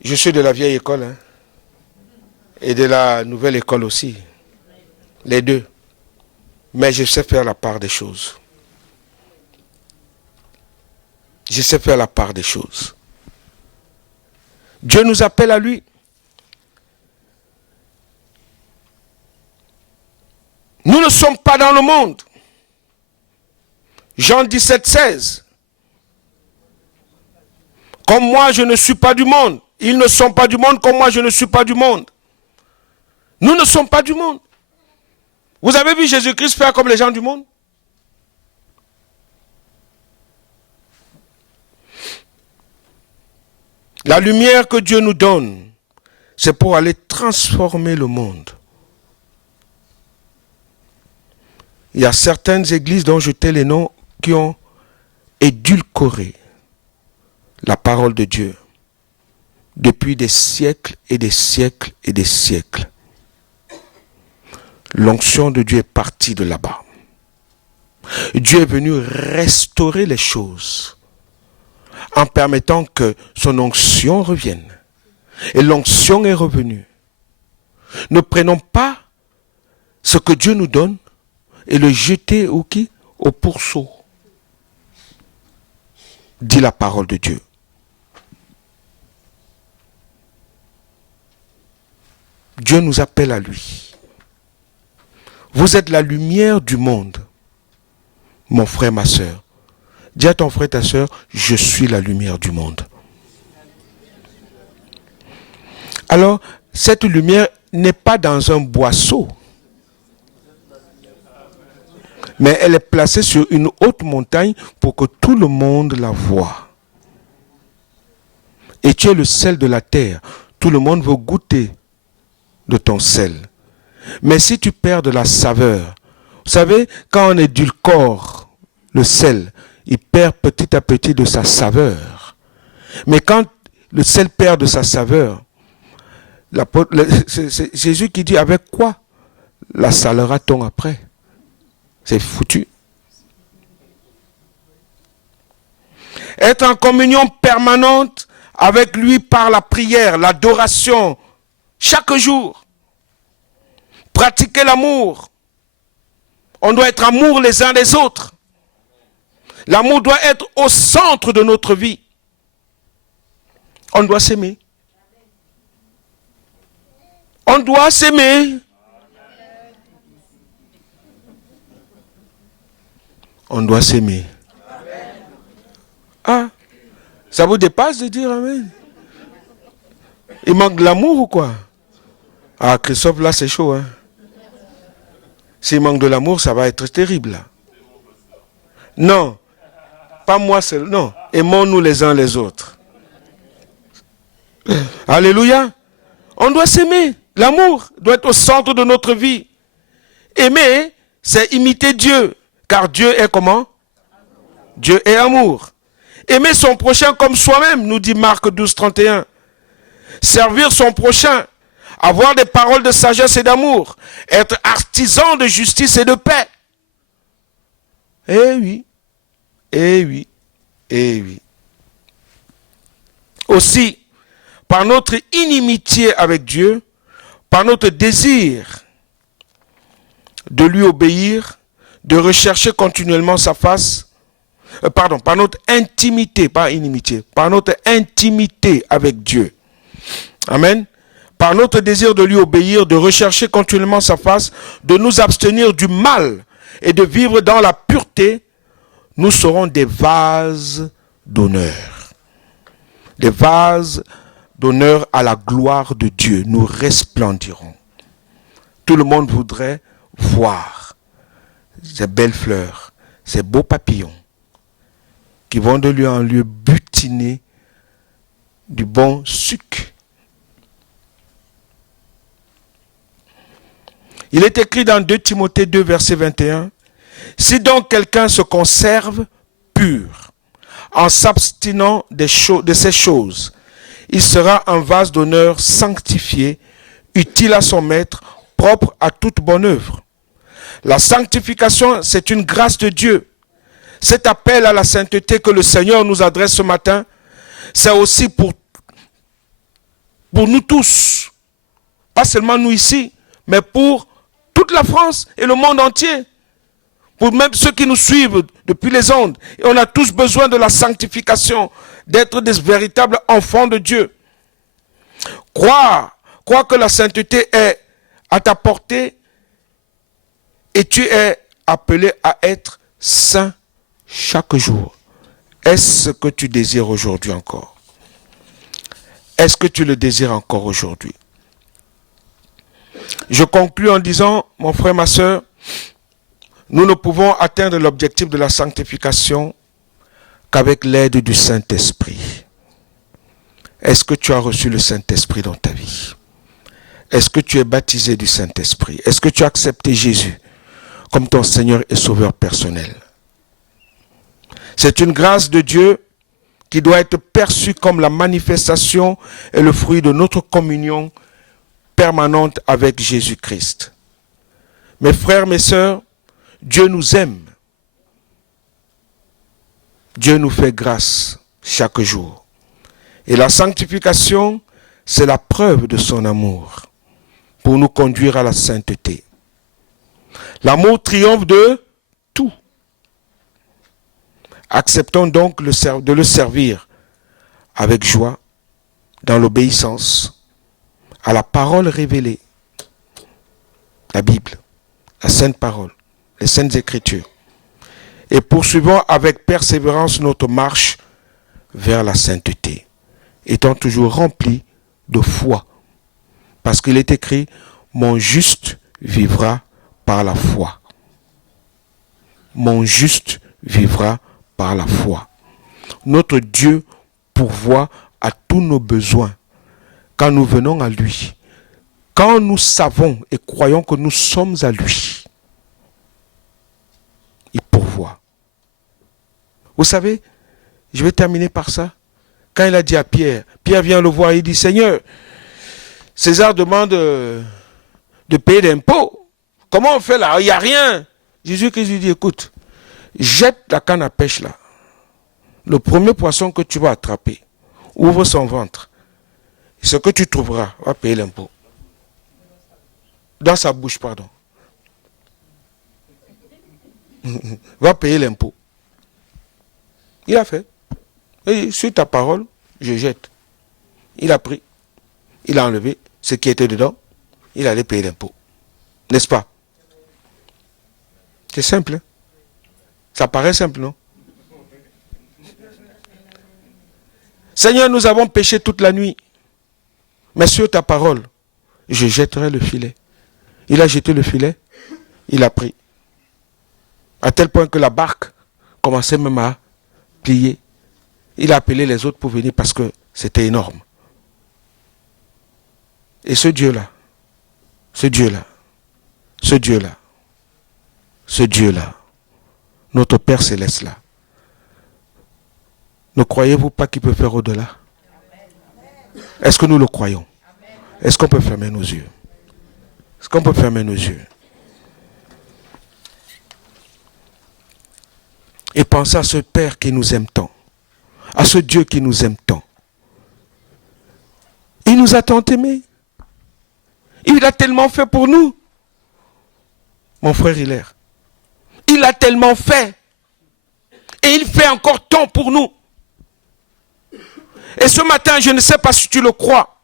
Je suis de la vieille école, hein, et de la nouvelle école aussi. Les deux. Mais je sais faire la part des choses. Je sais faire la part des choses. Dieu nous appelle à lui. Nous ne sommes pas dans le monde. Jean 17, 16. Comme moi, je ne suis pas du monde. Ils ne sont pas du monde, comme moi, je ne suis pas du monde. Nous ne sommes pas du monde. Vous avez vu Jésus-Christ faire comme les gens du monde? La lumière que Dieu nous donne, c'est pour aller transformer le monde. Il y a certaines églises dont je tais les noms qui ont édulcoré la parole de Dieu depuis des siècles et des siècles et des siècles. L'onction de Dieu est partie de là-bas. Dieu est venu restaurer les choses en permettant que son onction revienne. Et l'onction est revenue. Ne prenons pas ce que Dieu nous donne et le jeter au qui? Au pourceau. Dit la parole de Dieu. Dieu nous appelle à lui. Vous êtes la lumière du monde, mon frère, ma soeur. Dis à ton frère, ta soeur, je suis la lumière du monde. Alors, cette lumière n'est pas dans un boisseau, mais elle est placée sur une haute montagne pour que tout le monde la voie. Et tu es le sel de la terre. Tout le monde veut goûter de ton sel. Mais si tu perds de la saveur, vous savez, quand on édulcore le sel, il perd petit à petit de sa saveur. Mais quand le sel perd de sa saveur, c'est Jésus qui dit, avec quoi la salera-t-on après? C'est foutu. Être en communion permanente avec lui par la prière, l'adoration, chaque jour. Pratiquer l'amour. On doit être amour les uns des autres. L'amour doit être au centre de notre vie. On doit s'aimer. On doit s'aimer. On doit s'aimer. Ah, ça vous dépasse de dire amen? Il manque de l'amour ou quoi? Ah, Christophe, là, c'est chaud. Hein? S'il manque de l'amour, ça va être terrible. Là. Non, pas moi seul. Non, aimons-nous les uns les autres. Alléluia. On doit s'aimer. L'amour doit être au centre de notre vie. Aimer, c'est imiter Dieu. Car Dieu est comment? Dieu est amour. Aimer son prochain comme soi-même, nous dit Marc 12, 31. Servir son prochain. Avoir des paroles de sagesse et d'amour. Être artisan de justice et de paix. Eh oui. Eh oui. Eh oui. Aussi, par notre inimitié avec Dieu, par notre désir de lui obéir, de rechercher continuellement sa face, par notre intimité, pas inimitié, par notre intimité avec Dieu. Amen. Par notre désir de lui obéir, de rechercher continuellement sa face, de nous abstenir du mal et de vivre dans la pureté, nous serons des vases d'honneur. Des vases d'honneur à la gloire de Dieu. Nous resplendirons. Tout le monde voudrait voir ces belles fleurs, ces beaux papillons qui vont de lieu en lieu butiner du bon sucre. Il est écrit dans 2 Timothée 2, verset 21, « Si donc quelqu'un se conserve pur, en s'abstinant de ces choses, il sera un vase d'honneur sanctifié, utile à son maître, propre à toute bonne œuvre. » La sanctification, c'est une grâce de Dieu. Cet appel à la sainteté que le Seigneur nous adresse ce matin, c'est aussi pour nous tous. Pas seulement nous ici, mais pour toute la France et le monde entier. Pour même ceux qui nous suivent depuis les ondes. Et on a tous besoin de la sanctification, d'être des véritables enfants de Dieu. Crois que la sainteté est à ta portée et tu es appelé à être saint chaque jour. Est-ce ce que tu désires aujourd'hui encore? Est-ce que tu le désires encore aujourd'hui? Je conclus en disant, mon frère, ma soeur, nous ne pouvons atteindre l'objectif de la sanctification qu'avec l'aide du Saint-Esprit. Est-ce que tu as reçu le Saint-Esprit dans ta vie? Est-ce que tu es baptisé du Saint-Esprit? Est-ce que tu as accepté Jésus comme ton Seigneur et Sauveur personnel? C'est une grâce de Dieu qui doit être perçue comme la manifestation et le fruit de notre communion permanente avec Jésus-Christ. Mes frères, mes sœurs, Dieu nous aime. Dieu nous fait grâce chaque jour. Et la sanctification, c'est la preuve de son amour pour nous conduire à la sainteté. L'amour triomphe de tout. Acceptons donc de le servir avec joie, dans l'obéissance à la parole révélée, la Bible, la Sainte Parole, les Saintes Écritures, et poursuivons avec persévérance notre marche vers la sainteté, étant toujours remplis de foi, parce qu'il est écrit « Mon juste vivra par la foi ». Mon juste vivra par la foi. Notre Dieu pourvoit à tous nos besoins quand nous venons à lui. Quand nous savons et croyons que nous sommes à lui, il pourvoit. Vous savez, je vais terminer par ça. Quand il a dit à Pierre, Pierre vient le voir, il dit, Seigneur, César demande de payer d'impôts. Comment on fait là? Il n'y a rien. Jésus-Christ lui dit, écoute, jette la canne à pêche là. Le premier poisson que tu vas attraper, ouvre son ventre. Ce que tu trouveras, va payer l'impôt. Dans sa bouche, pardon. Va payer l'impôt. Il a fait. Et sur ta parole, je jette. Il a pris, il a enlevé ce qui était dedans, il allait payer l'impôt. N'est-ce pas? C'est simple. Hein? Ça paraît simple, non? Seigneur, nous avons péché toute la nuit. Mais sur ta parole, je jetterai le filet. Il a jeté le filet, il a pris. À tel point que la barque commençait même à plier. Il a appelé les autres pour venir parce que c'était énorme. Et ce Dieu-là, ce Dieu-là, ce Dieu-là, ce Dieu-là, notre Père Céleste là, ne croyez-vous pas qu'il peut faire au-delà? Est-ce que nous le croyons? Est-ce qu'on peut fermer nos yeux? Est-ce qu'on peut fermer nos yeux? Et penser à ce Père qui nous aime tant, à ce Dieu qui nous aime tant. Il nous a tant aimés. Il a tellement fait pour nous. Mon frère Hilaire, il a tellement fait. Et il fait encore tant pour nous. Et ce matin, je ne sais pas si tu le crois.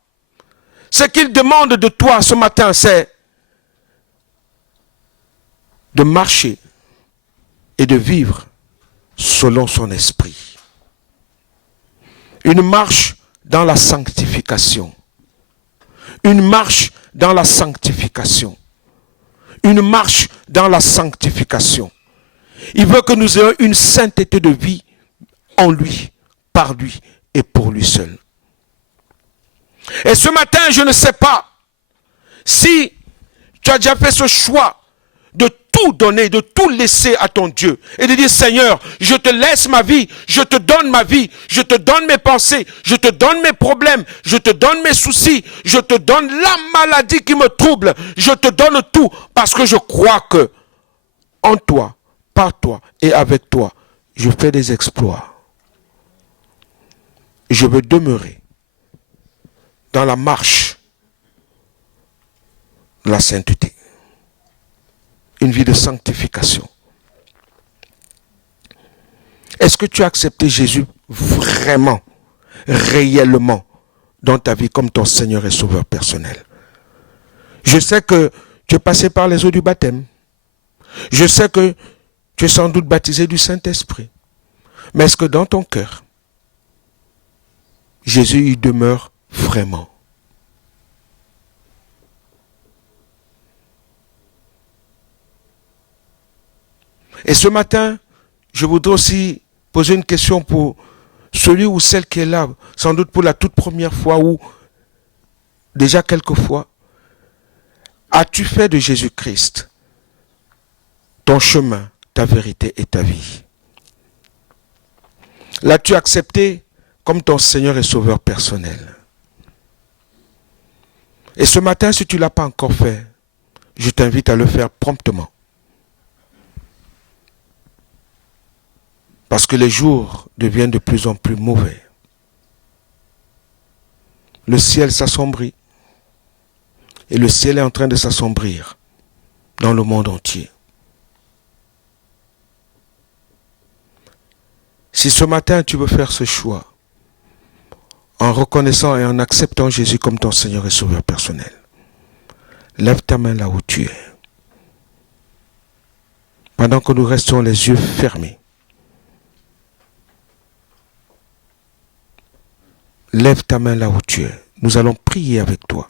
Ce qu'il demande de toi ce matin, c'est de marcher et de vivre selon son esprit. Une marche dans la sanctification. Une marche dans la sanctification. Une marche dans la sanctification. Il veut que nous ayons une sainteté de vie en lui, par lui et pour lui seul. Et ce matin, je ne sais pas si tu as déjà fait ce choix de tout donner, de tout laisser à ton Dieu et de dire Seigneur, je te laisse ma vie, je te donne ma vie, je te donne mes pensées, je te donne mes problèmes, je te donne mes soucis, je te donne la maladie qui me trouble, je te donne tout parce que je crois que en toi, par toi et avec toi, je fais des exploits. Je veux demeurer dans la marche de la sainteté. Une vie de sanctification. Est-ce que tu as accepté Jésus vraiment, réellement, dans ta vie comme ton Seigneur et Sauveur personnel? Je sais que tu es passé par les eaux du baptême. Je sais que tu es sans doute baptisé du Saint-Esprit. Mais est-ce que dans ton cœur, Jésus y demeure vraiment? Et ce matin, je voudrais aussi poser une question pour celui ou celle qui est là, sans doute pour la toute première fois ou déjà quelques fois. As-tu fait de Jésus-Christ ton chemin, ta vérité et ta vie? L'as-tu accepté comme ton Seigneur et Sauveur personnel? Et ce matin, si tu ne l'as pas encore fait, je t'invite à le faire promptement. Parce que les jours deviennent de plus en plus mauvais. Le ciel s'assombrit. Et le ciel est en train de s'assombrir dans le monde entier. Si ce matin tu veux faire ce choix, en reconnaissant et en acceptant Jésus comme ton Seigneur et Sauveur personnel, lève ta main là où tu es. Pendant que nous restons les yeux fermés, lève ta main là où tu es. Nous allons prier avec toi.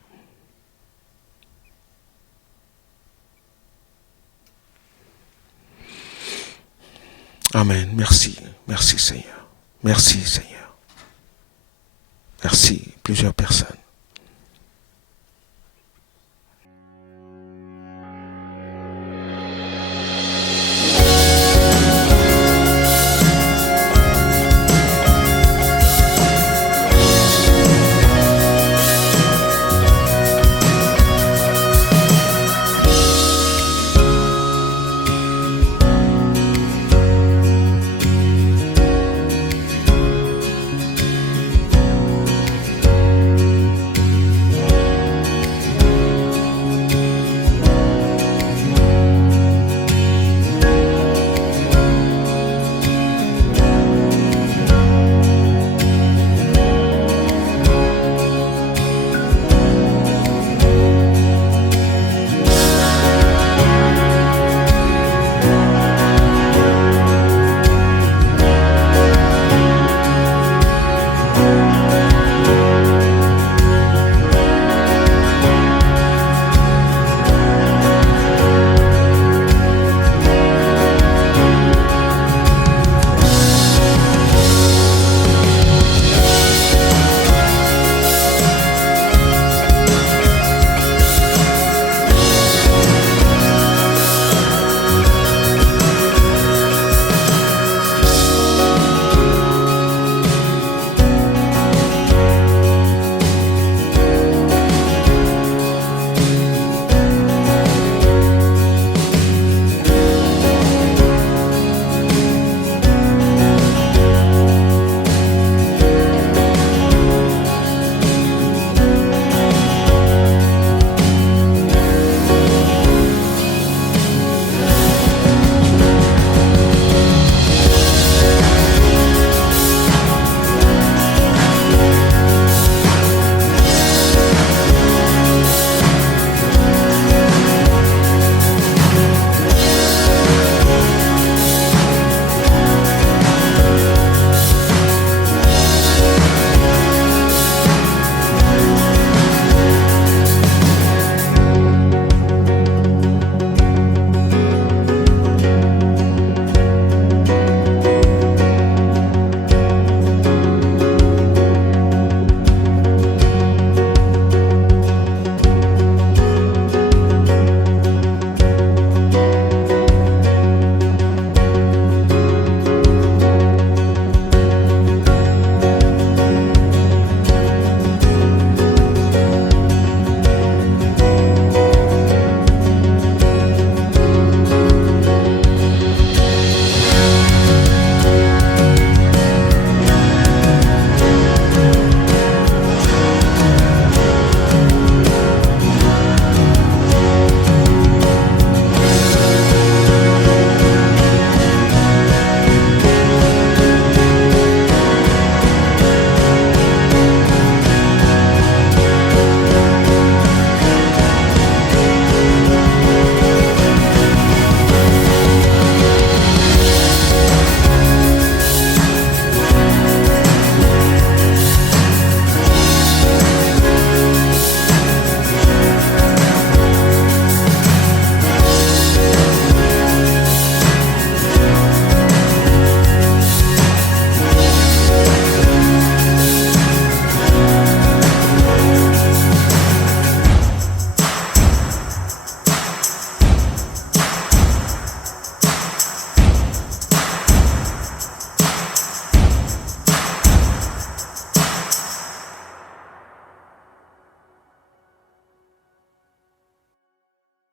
Amen. Merci. Merci Seigneur. Merci Seigneur. Merci. Plusieurs personnes.